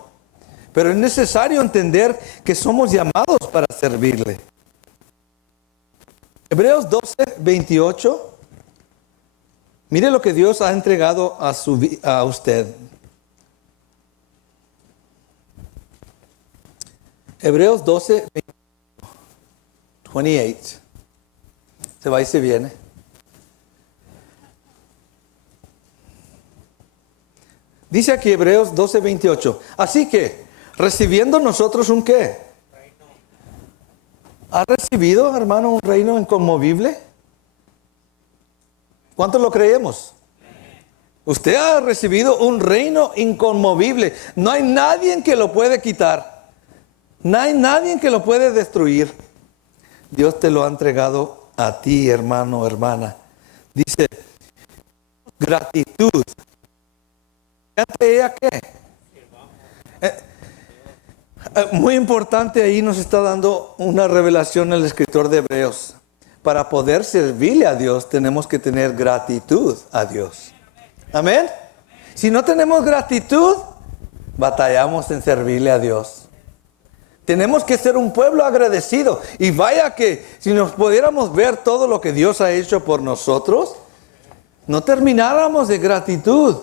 Pero es necesario entender que somos llamados para servirle. Hebreos 12:28. Mire lo que Dios ha entregado a usted. Hebreos 12:28. Se va y se viene. Dice aquí Hebreos 12:28. Así que, recibiendo nosotros un ¿qué? ¿Ha recibido, hermano, un reino inconmovible? ¿Cuántos lo creemos? Usted ha recibido un reino inconmovible. No hay nadie que lo puede quitar. No hay nadie que lo puede destruir. Dios te lo ha entregado a ti, hermano, hermana. Dice, gratitud. ¿Ante ella qué? Muy importante, ahí nos está dando una revelación el escritor de Hebreos. Para poder servirle a Dios, tenemos que tener gratitud a Dios. Amén. Si no tenemos gratitud, batallamos en servirle a Dios. Tenemos que ser un pueblo agradecido. Y vaya que si nos pudiéramos ver todo lo que Dios ha hecho por nosotros, no termináramos de gratitud.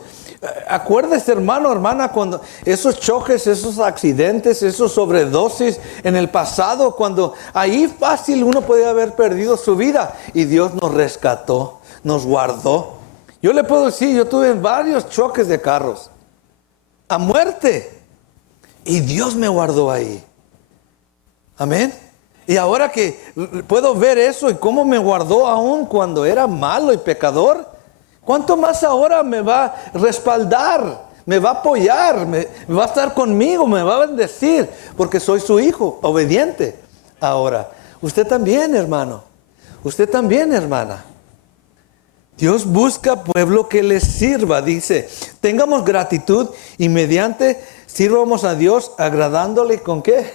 Acuérdese, hermano, hermana, cuando esos choques, esos accidentes, esos sobredosis en el pasado, cuando ahí fácil uno puede haber perdido su vida y Dios nos rescató, nos guardó. Yo le puedo decir, yo tuve varios choques de carros a muerte y Dios me guardó ahí. Amén. Y ahora que puedo ver eso y cómo me guardó aún cuando era malo y pecador, ¿cuánto más ahora me va a respaldar, me va a apoyar, me va a estar conmigo, me va a bendecir? Porque soy su hijo, obediente. Ahora, usted también, hermano. Usted también, hermana. Dios busca pueblo que le sirva. Dice, tengamos gratitud y mediante sirvamos a Dios agradándole ¿con qué?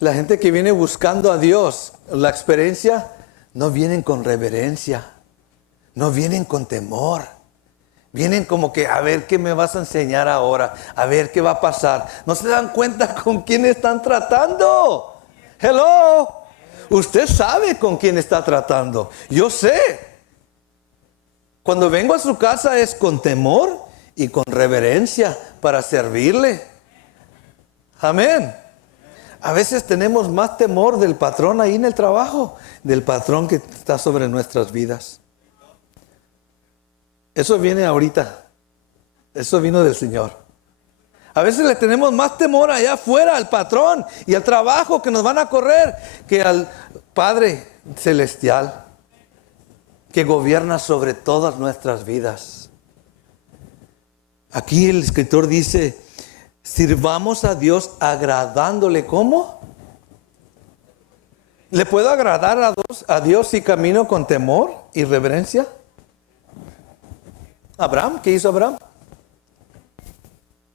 La gente que viene buscando a Dios, la experiencia, no vienen con reverencia, no vienen con temor. Vienen como que, a ver qué me vas a enseñar ahora, a ver qué va a pasar. No se dan cuenta con quién están tratando. Hello. Usted sabe con quién está tratando. Yo sé. Cuando vengo a su casa es con temor y con reverencia para servirle. Amén. A veces tenemos más temor del patrón ahí en el trabajo, del patrón que está sobre nuestras vidas. Eso viene ahorita. Eso vino del Señor. A veces le tenemos más temor allá afuera al patrón y al trabajo que nos van a correr que al Padre Celestial que gobierna sobre todas nuestras vidas. Aquí el escritor dice, sirvamos a Dios agradándole. ¿Cómo? ¿Le puedo agradar a Dios si camino con temor y reverencia? Abraham, ¿qué hizo Abraham?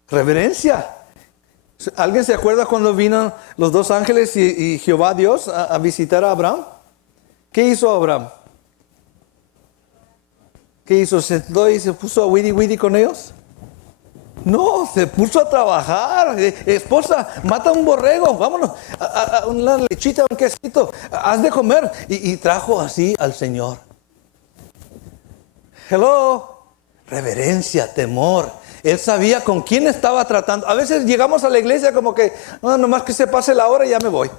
Reverencia. ¿Alguien se acuerda cuando vino los dos ángeles y Jehová Dios a visitar a Abraham? ¿Qué hizo Abraham? ¿Qué hizo? ¿Se sentó y se puso a wiri con ellos? No, se puso a trabajar. Esposa, mata un borrego, vámonos, a una lechita, un quesito, haz de comer. Y trajo así al Señor. Hello, reverencia, temor. Él sabía con quién estaba tratando. A veces llegamos a la iglesia como que, no, nomás que se pase la hora y ya me voy.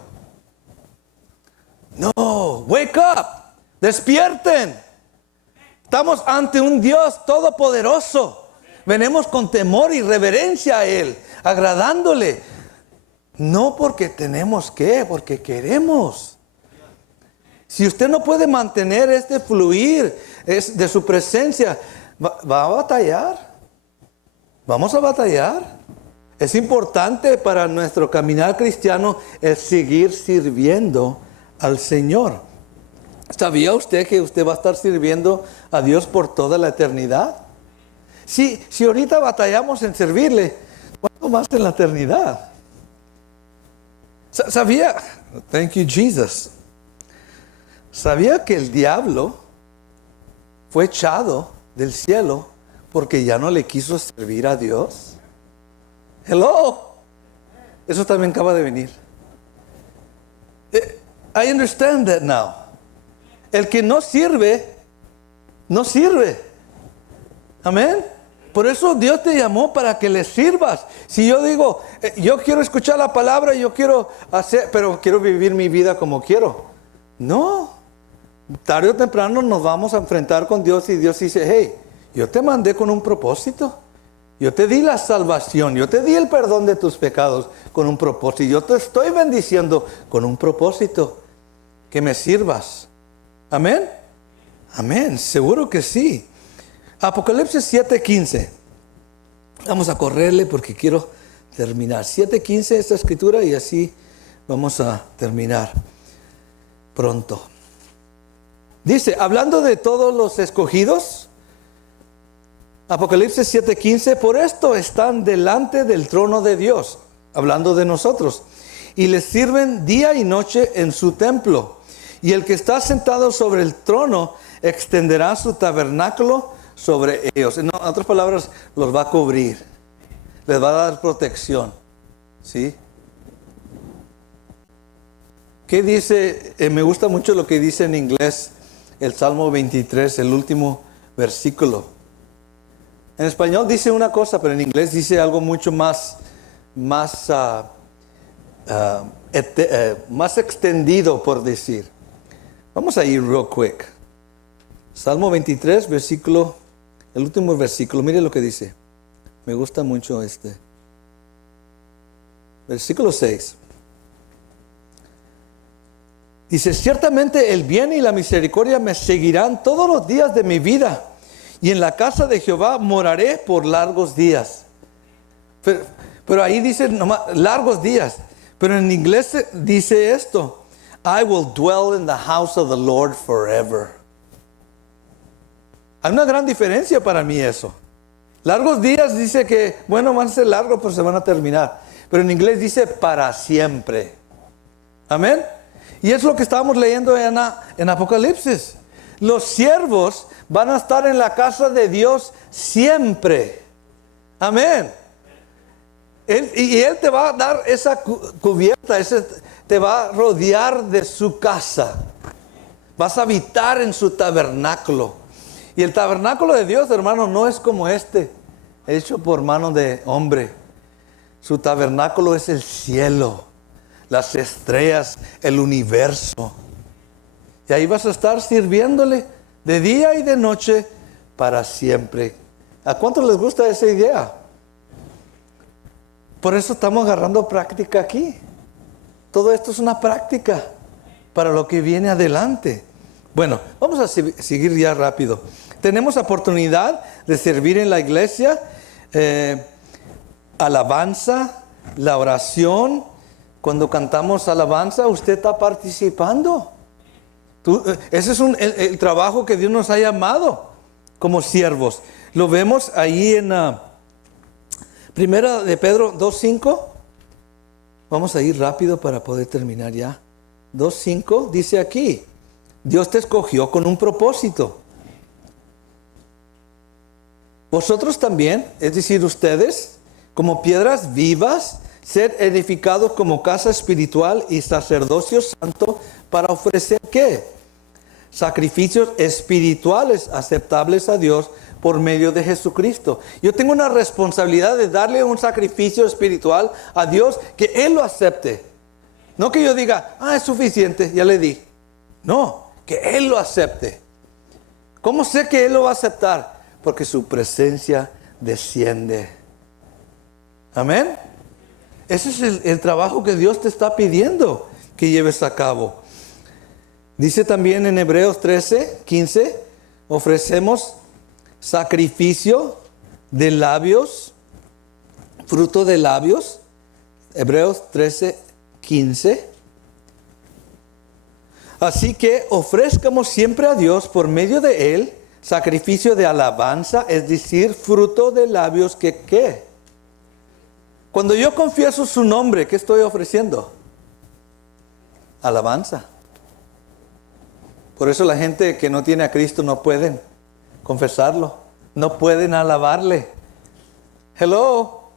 No, wake up, despierten. Estamos ante un Dios todopoderoso. Venimos con temor y reverencia a Él, agradándole. No porque tenemos que, porque queremos. Si usted no puede mantener este fluir de su presencia, va a batallar. Vamos a batallar. Es importante para nuestro caminar cristiano el seguir sirviendo al Señor. ¿Sabía usted que usted va a estar sirviendo a Dios por toda la eternidad? Si ahorita batallamos en servirle, ¿cuánto más en la eternidad? ¿Sabía? Thank you, Jesus. ¿Sabía que el diablo fue echado del cielo porque ya no le quiso servir a Dios? Hello. Eso también acaba de venir. I understand that now. El que no sirve, no sirve. Amén. Por eso Dios te llamó para que le sirvas. Si yo digo, yo quiero escuchar la palabra, yo quiero hacer, pero quiero vivir mi vida como quiero. No. Tarde o temprano nos vamos a enfrentar con Dios y Dios dice, hey, yo te mandé con un propósito. Yo te di la salvación, yo te di el perdón de tus pecados con un propósito. Yo te estoy bendiciendo con un propósito. Que me sirvas. Amén. Amén, seguro que sí. Apocalipsis 7:15. Vamos a correrle porque quiero terminar. 7:15 esta escritura y así vamos a terminar pronto. Dice, hablando de todos los escogidos, Apocalipsis 7:15, por esto están delante del trono de Dios, hablando de nosotros, y les sirven día y noche en su templo. Y el que está sentado sobre el trono extenderá su tabernáculo sobre ellos. En otras palabras, los va a cubrir, les va a dar protección. ¿Sí? ¿Qué dice? Me gusta mucho lo que dice en inglés el Salmo 23, el último versículo. En español dice una cosa, pero en inglés dice algo mucho más extendido, por decir. Vamos a ir real quick. Salmo 23, el último versículo. Mire lo que dice. Me gusta mucho este. Versículo 6. Dice, ciertamente el bien y la misericordia me seguirán todos los días de mi vida, y en la casa de Jehová moraré por largos días. Pero ahí dice nomás largos días. Pero en inglés dice esto: I will dwell in the house of the Lord forever. Hay una gran diferencia para mí eso. Largos días dice que, bueno, van a ser largos, pero se van a terminar. Pero en inglés dice para siempre. Amén. Y es lo que estábamos leyendo en Apocalipsis. Los siervos van a estar en la casa de Dios siempre. Amén. Él te va a dar esa cubierta, te va a rodear de su casa. Vas a habitar en su tabernáculo. Y el tabernáculo de Dios, hermano, no es como hecho por mano de hombre. Su tabernáculo es el cielo, las estrellas, el universo. Y ahí vas a estar sirviéndole de día y de noche para siempre. ¿A cuántos les gusta esa idea? Por eso estamos agarrando práctica aquí. Todo esto es una práctica para lo que viene adelante. Bueno, vamos a seguir ya rápido. Tenemos oportunidad de servir en la iglesia, alabanza, la oración. Cuando cantamos alabanza, usted está participando. Ese es el trabajo que Dios nos ha llamado como siervos. Lo vemos ahí en Primera de Pedro 2:5. Vamos a ir rápido para poder terminar ya. 2:5 dice aquí: Dios te escogió con un propósito. Vosotros también, es decir, ustedes, como piedras vivas, ser edificados como casa espiritual y sacerdocio santo para ofrecer ¿qué? Sacrificios espirituales aceptables a Dios por medio de Jesucristo. Yo tengo una responsabilidad de darle un sacrificio espiritual a Dios que Él lo acepte. No que yo diga, es suficiente, ya le di. No, que Él lo acepte. ¿Cómo sé que Él lo va a aceptar? Porque su presencia desciende. Amén. Ese es el trabajo que Dios te está pidiendo que lleves a cabo. Dice también en Hebreos 13:15, ofrecemos sacrificio de labios, fruto de labios. Hebreos 13:15. Así que ofrezcamos siempre a Dios por medio de Él sacrificio de alabanza, es decir, fruto de labios que ¿qué? Cuando yo confieso su nombre, ¿qué estoy ofreciendo? Alabanza. Por eso la gente que no tiene a Cristo no pueden confesarlo, no pueden alabarle. Hello,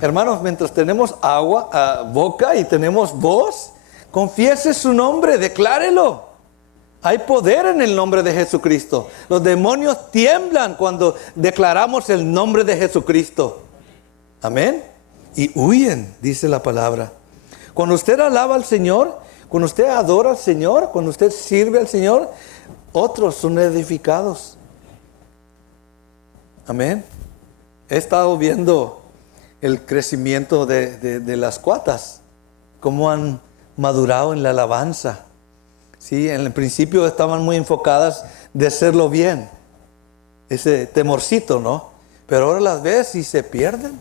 hermanos, mientras tenemos agua, boca y tenemos voz, confiese su nombre, declárelo. Hay poder en el nombre de Jesucristo. Los demonios tiemblan cuando declaramos el nombre de Jesucristo. Amén. Y huyen, dice la palabra. Cuando usted alaba al Señor, cuando usted adora al Señor, cuando usted sirve al Señor, otros son edificados. Amén. He estado viendo el crecimiento de las cuatas, cómo han madurado en la alabanza. Sí, en el principio estaban muy enfocadas de hacerlo bien. Ese temorcito, ¿no? Pero ahora las ves y se pierden.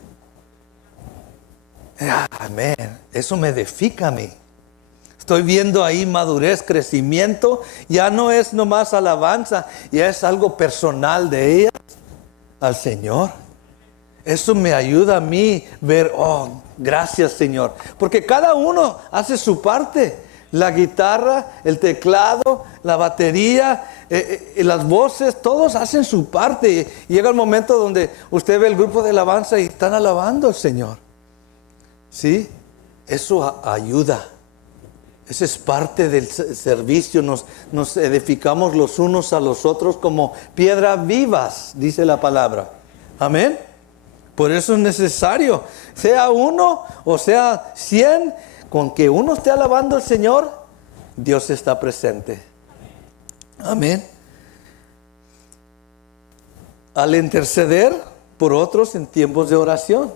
Amén. Eso me edifica a mí. Estoy viendo ahí madurez, crecimiento. Ya no es nomás alabanza, ya es algo personal de ellas al Señor. Eso me ayuda a mí ver, oh, gracias Señor. Porque cada uno hace su parte. La guitarra, el teclado, la batería, las voces, todos hacen su parte. Y llega el momento donde usted ve el grupo de alabanza y están alabando al Señor. ¿Sí? Eso ayuda. Esa es parte del servicio. Nos edificamos los unos a los otros como piedras vivas, dice la palabra. Amén. Por eso es necesario, sea uno o sea 100, con que uno esté alabando al Señor, Dios está presente. Amén. Al interceder por otros en tiempos de oración.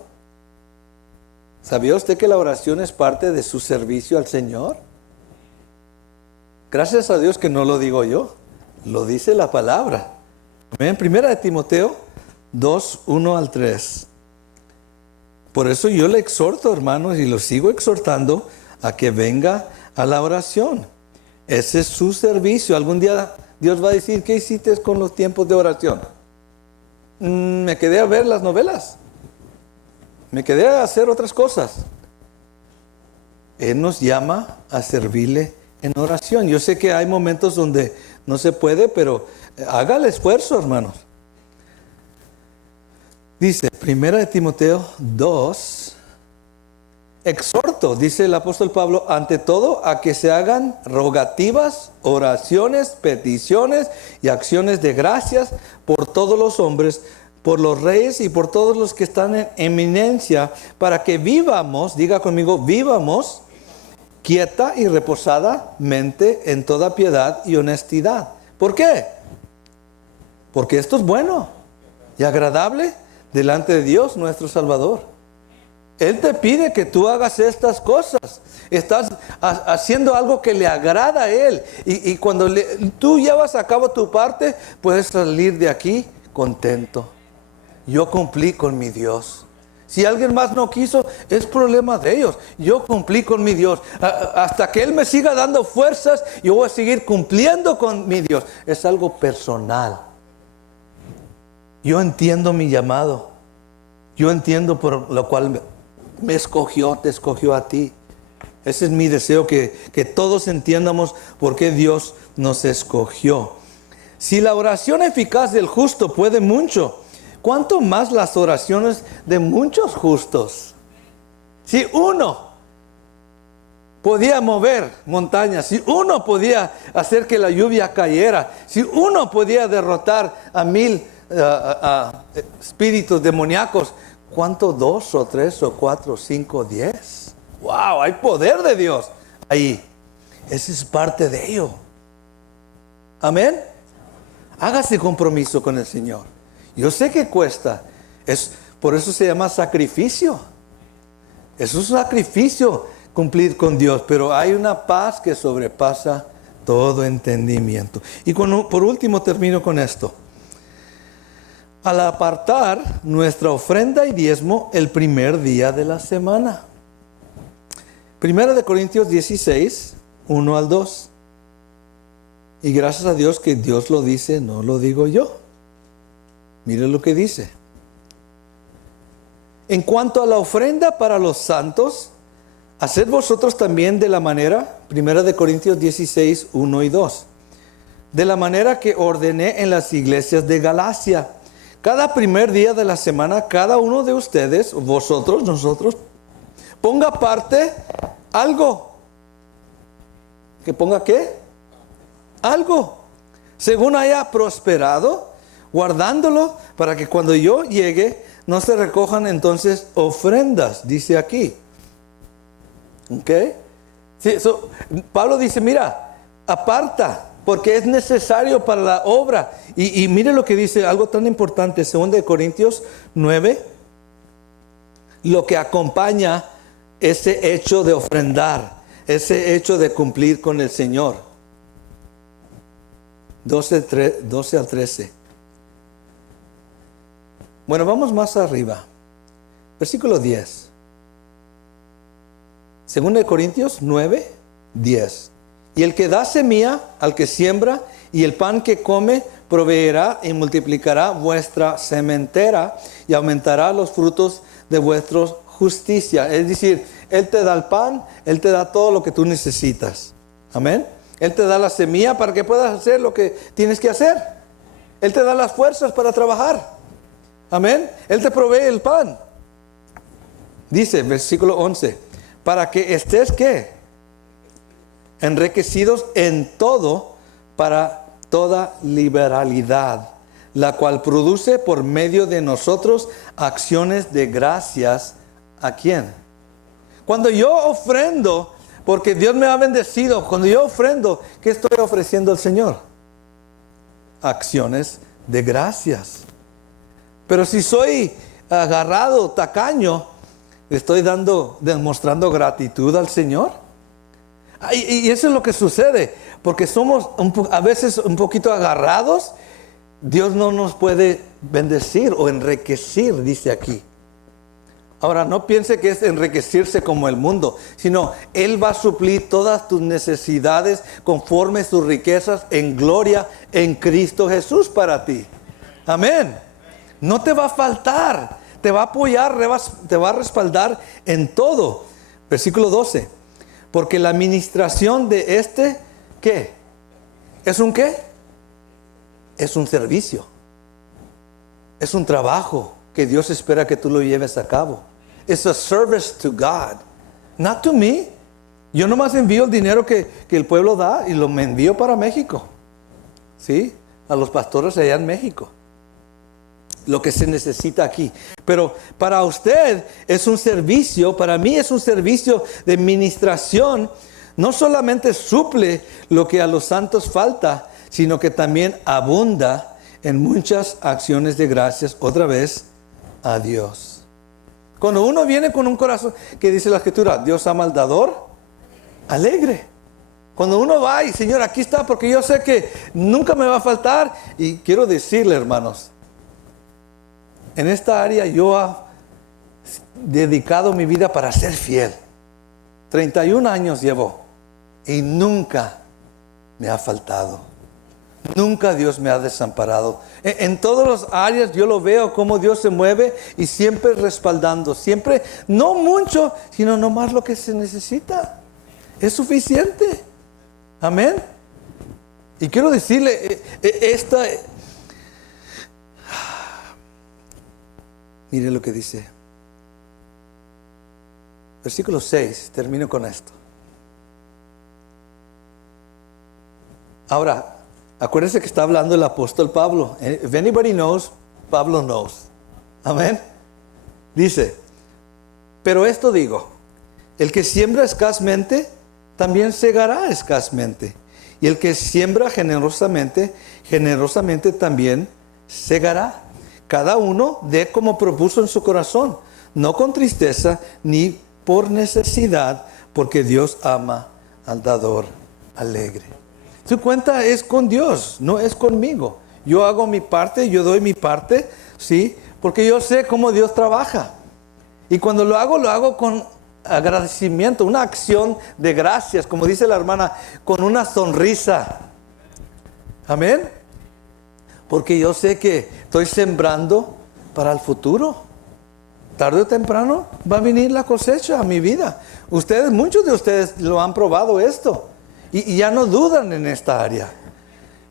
¿Sabía usted que la oración es parte de su servicio al Señor? Gracias a Dios que no lo digo yo, lo dice la palabra. Amén. Primera de Timoteo 2, 1 al 3. Por eso yo le exhorto, hermanos, y lo sigo exhortando a que venga a la oración. Ese es su servicio. Algún día Dios va a decir, ¿qué hiciste con los tiempos de oración? Me quedé a ver las novelas. Me quedé a hacer otras cosas. Él nos llama a servirle en oración. Yo sé que hay momentos donde no se puede, pero haga el esfuerzo, hermanos. Dice, 1 de Timoteo 2, exhorto, dice el apóstol Pablo, ante todo a que se hagan rogativas, oraciones, peticiones y acciones de gracias por todos los hombres, por los reyes y por todos los que están en eminencia, para que vivamos, diga conmigo, vivamos quieta y reposadamente en toda piedad y honestidad. ¿Por qué? Porque esto es bueno y agradable delante de Dios nuestro Salvador. Él te pide que tú hagas estas cosas. Estás haciendo algo que le agrada a Él. Y cuando tú llevas a cabo tu parte, puedes salir de aquí contento. Yo cumplí con mi Dios. Si alguien más no quiso, es problema de ellos. Yo cumplí con mi Dios. Hasta que Él me siga dando fuerzas, yo voy a seguir cumpliendo con mi Dios. Es algo personal. Yo entiendo mi llamado. Yo entiendo por lo cual me escogió, te escogió a ti. Ese es mi deseo, que todos entiendamos por qué Dios nos escogió. Si la oración eficaz del justo puede mucho, ¿cuánto más las oraciones de muchos justos? Si uno podía mover montañas, si uno podía hacer que la lluvia cayera, si uno podía derrotar a 1000 espíritus demoníacos, ¿cuánto 2 o 3 o 4 o 5, 10? ¡Wow! Hay poder de Dios ahí. Ese es parte de ello. Amén. Hágase compromiso con el Señor. Yo sé que cuesta. Por eso se llama sacrificio. Es un sacrificio cumplir con Dios, pero hay una paz que sobrepasa todo entendimiento. Y por último termino con esto. Al apartar nuestra ofrenda y diezmo el primer día de la semana. 1 Corintios 16, 1 al 2. Y gracias a Dios que Dios lo dice, no lo digo yo. Mire lo que dice. En cuanto a la ofrenda para los santos, haced vosotros también de la manera, 1 Corintios 16, 1 y 2. De la manera que ordené en las iglesias de Galacia. Cada primer día de la semana, cada uno de ustedes, vosotros, nosotros, ponga aparte algo. ¿Que ponga qué? Algo. Según haya prosperado, guardándolo para que cuando yo llegue, no se recojan entonces ofrendas, dice aquí. ¿Ok? Sí, Pablo dice, mira, aparta. Porque es necesario para la obra. Y mire lo que dice, algo tan importante, 2 Corintios 9, lo que acompaña ese hecho de ofrendar, ese hecho de cumplir con el Señor. 12 al 13. Bueno, vamos más arriba. Versículo 10. Según de Corintios 9, 10. Y el que da semilla al que siembra y el pan que come proveerá y multiplicará vuestra sementera y aumentará los frutos de vuestra justicia. Es decir, Él te da el pan, Él te da todo lo que tú necesitas. Amén. Él te da la semilla para que puedas hacer lo que tienes que hacer. Él te da las fuerzas para trabajar. Amén. Él te provee el pan. Dice, versículo 11, para que estés, ¿qué? Enriquecidos en todo para toda liberalidad, la cual produce por medio de nosotros acciones de gracias. ¿A quién? Cuando yo ofrendo, porque Dios me ha bendecido, cuando yo ofrendo, ¿qué estoy ofreciendo al Señor? Acciones de gracias. Pero si soy agarrado, tacaño, estoy demostrando gratitud al Señor. Y eso es lo que sucede, porque somos a veces un poquito agarrados. Dios no nos puede bendecir o enriquecer, dice aquí. Ahora, no piense que es enriquecerse como el mundo, sino Él va a suplir todas tus necesidades conforme sus riquezas en gloria en Cristo Jesús para ti. Amén. No te va a faltar, te va a apoyar, te va a respaldar en todo. Versículo 12. Porque la administración de este, ¿qué? ¿Es un qué? Es un servicio. Es un trabajo que Dios espera que tú lo lleves a cabo. It's a service to God, not to me. Yo nomás envío el dinero que el pueblo da y me envío para México. ¿Sí? A los pastores allá en México. Lo que se necesita aquí. Pero para usted es un servicio, para mí es un servicio de administración. No solamente suple lo que a los santos falta, sino que también abunda en muchas acciones de gracias, otra vez, a Dios. Cuando uno viene con un corazón, que dice la Escritura, Dios ama al dador alegre. Cuando uno va y Señor, aquí está, porque yo sé que nunca me va a faltar. Y quiero decirle, hermanos, en esta área yo he dedicado mi vida para ser fiel. 31 años llevo y nunca me ha faltado. Nunca Dios me ha desamparado. En todas las áreas yo lo veo como Dios se mueve y siempre respaldando. Siempre, no mucho, sino nomás lo que se necesita. Es suficiente. Amén. Y quiero decirle, mire lo que dice. Versículo 6, termino con esto. Ahora, acuérdense que está hablando el apóstol Pablo. If anybody knows, Pablo knows. Amén. Dice, pero esto digo, el que siembra escasamente, también segará escasamente. Y el que siembra generosamente, generosamente también segará. Cada uno dé como propuso en su corazón, no con tristeza ni por necesidad, porque Dios ama al dador alegre. Tu cuenta es con Dios, no es conmigo. Yo hago mi parte, yo doy mi parte, ¿sí? Porque yo sé cómo Dios trabaja. Y cuando lo hago con agradecimiento, una acción de gracias, como dice la hermana, con una sonrisa. Amén. Porque yo sé que estoy sembrando para el futuro. Tarde o temprano va a venir la cosecha a mi vida. Muchos de ustedes lo han probado esto. Y ya no dudan en esta área.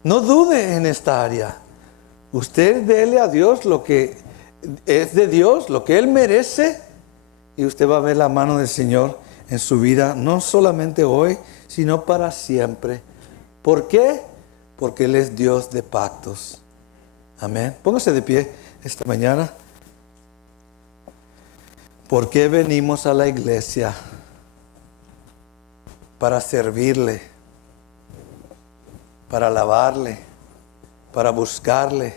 No dude en esta área. Usted dele a Dios lo que es de Dios, lo que Él merece. Y usted va a ver la mano del Señor en su vida, no solamente hoy, sino para siempre. ¿Por qué? Porque Él es Dios de pactos. Amén. Póngase de pie esta mañana. ¿Por qué venimos a la iglesia? Para servirle, para alabarle, para buscarle,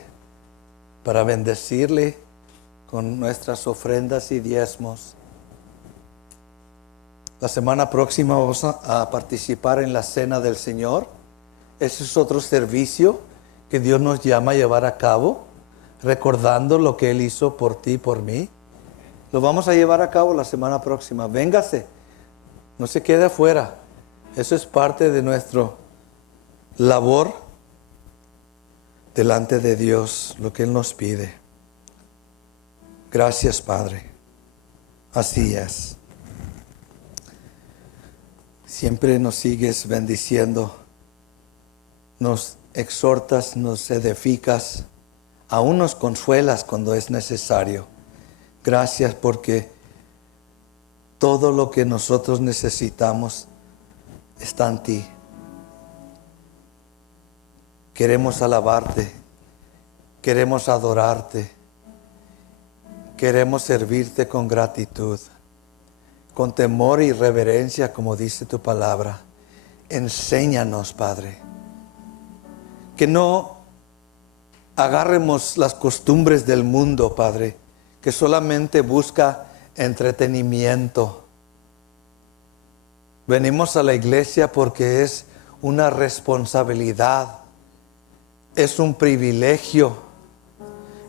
para bendecirle con nuestras ofrendas y diezmos. La semana próxima vamos a participar en la Cena del Señor Ese es otro servicio que Dios nos llama a llevar a cabo, recordando lo que Él hizo por ti y por mí. Lo vamos a llevar a cabo la semana próxima. Véngase, no se quede afuera. Eso es parte de nuestra labor delante de Dios, lo que Él nos pide. Gracias, Padre. Así es. Siempre nos sigues bendiciendo, nos exhortas, nos edificas, aún nos consuelas cuando es necesario. Gracias porque todo lo que nosotros necesitamos está en ti. Queremos alabarte, queremos adorarte, queremos servirte con gratitud, con temor y reverencia, como dice tu palabra. Enséñanos, Padre, que no agarremos las costumbres del mundo, Padre, que solamente busca entretenimiento. Venimos a la iglesia porque es una responsabilidad, es un privilegio,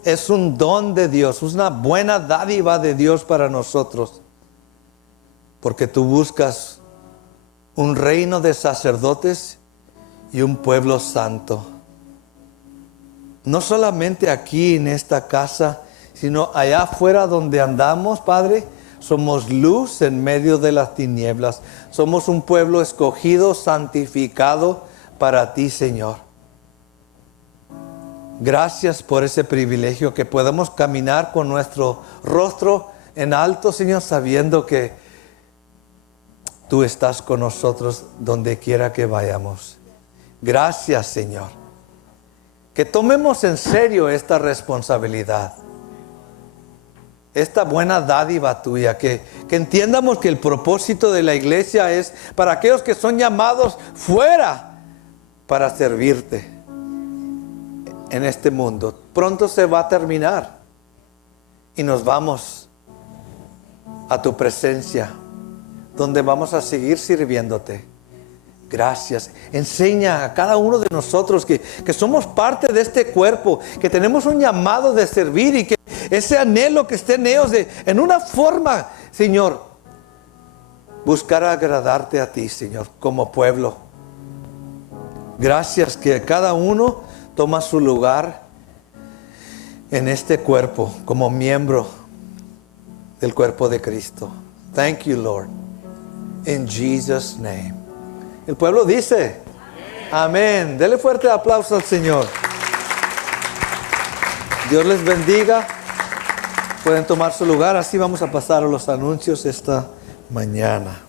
es un don de Dios, es una buena dádiva de Dios para nosotros. Porque tú buscas un reino de sacerdotes y un pueblo santo. No solamente aquí en esta casa, sino allá afuera donde andamos, Padre. Somos luz en medio de las tinieblas. Somos un pueblo escogido, santificado para ti, Señor. Gracias por ese privilegio que podemos caminar con nuestro rostro en alto, Señor, sabiendo que tú estás con nosotros donde quiera que vayamos. Gracias, Señor. Que tomemos en serio esta responsabilidad, esta buena dádiva tuya, que entiendamos que el propósito de la iglesia es para aquellos que son llamados fuera para servirte en este mundo. Pronto se va a terminar y nos vamos a tu presencia, donde vamos a seguir sirviéndote. Gracias. Enseña a cada uno de nosotros que somos parte de este cuerpo, que tenemos un llamado de servir y que ese anhelo que esté en ellos en una forma, Señor, buscar agradarte a ti, Señor, como pueblo. Gracias que cada uno toma su lugar en este cuerpo como miembro del cuerpo de Cristo. Thank you, Lord. In Jesus' name. El pueblo dice, amén. Dele fuerte aplauso al Señor. Dios les bendiga. Pueden tomar su lugar. Así vamos a pasar a los anuncios esta mañana.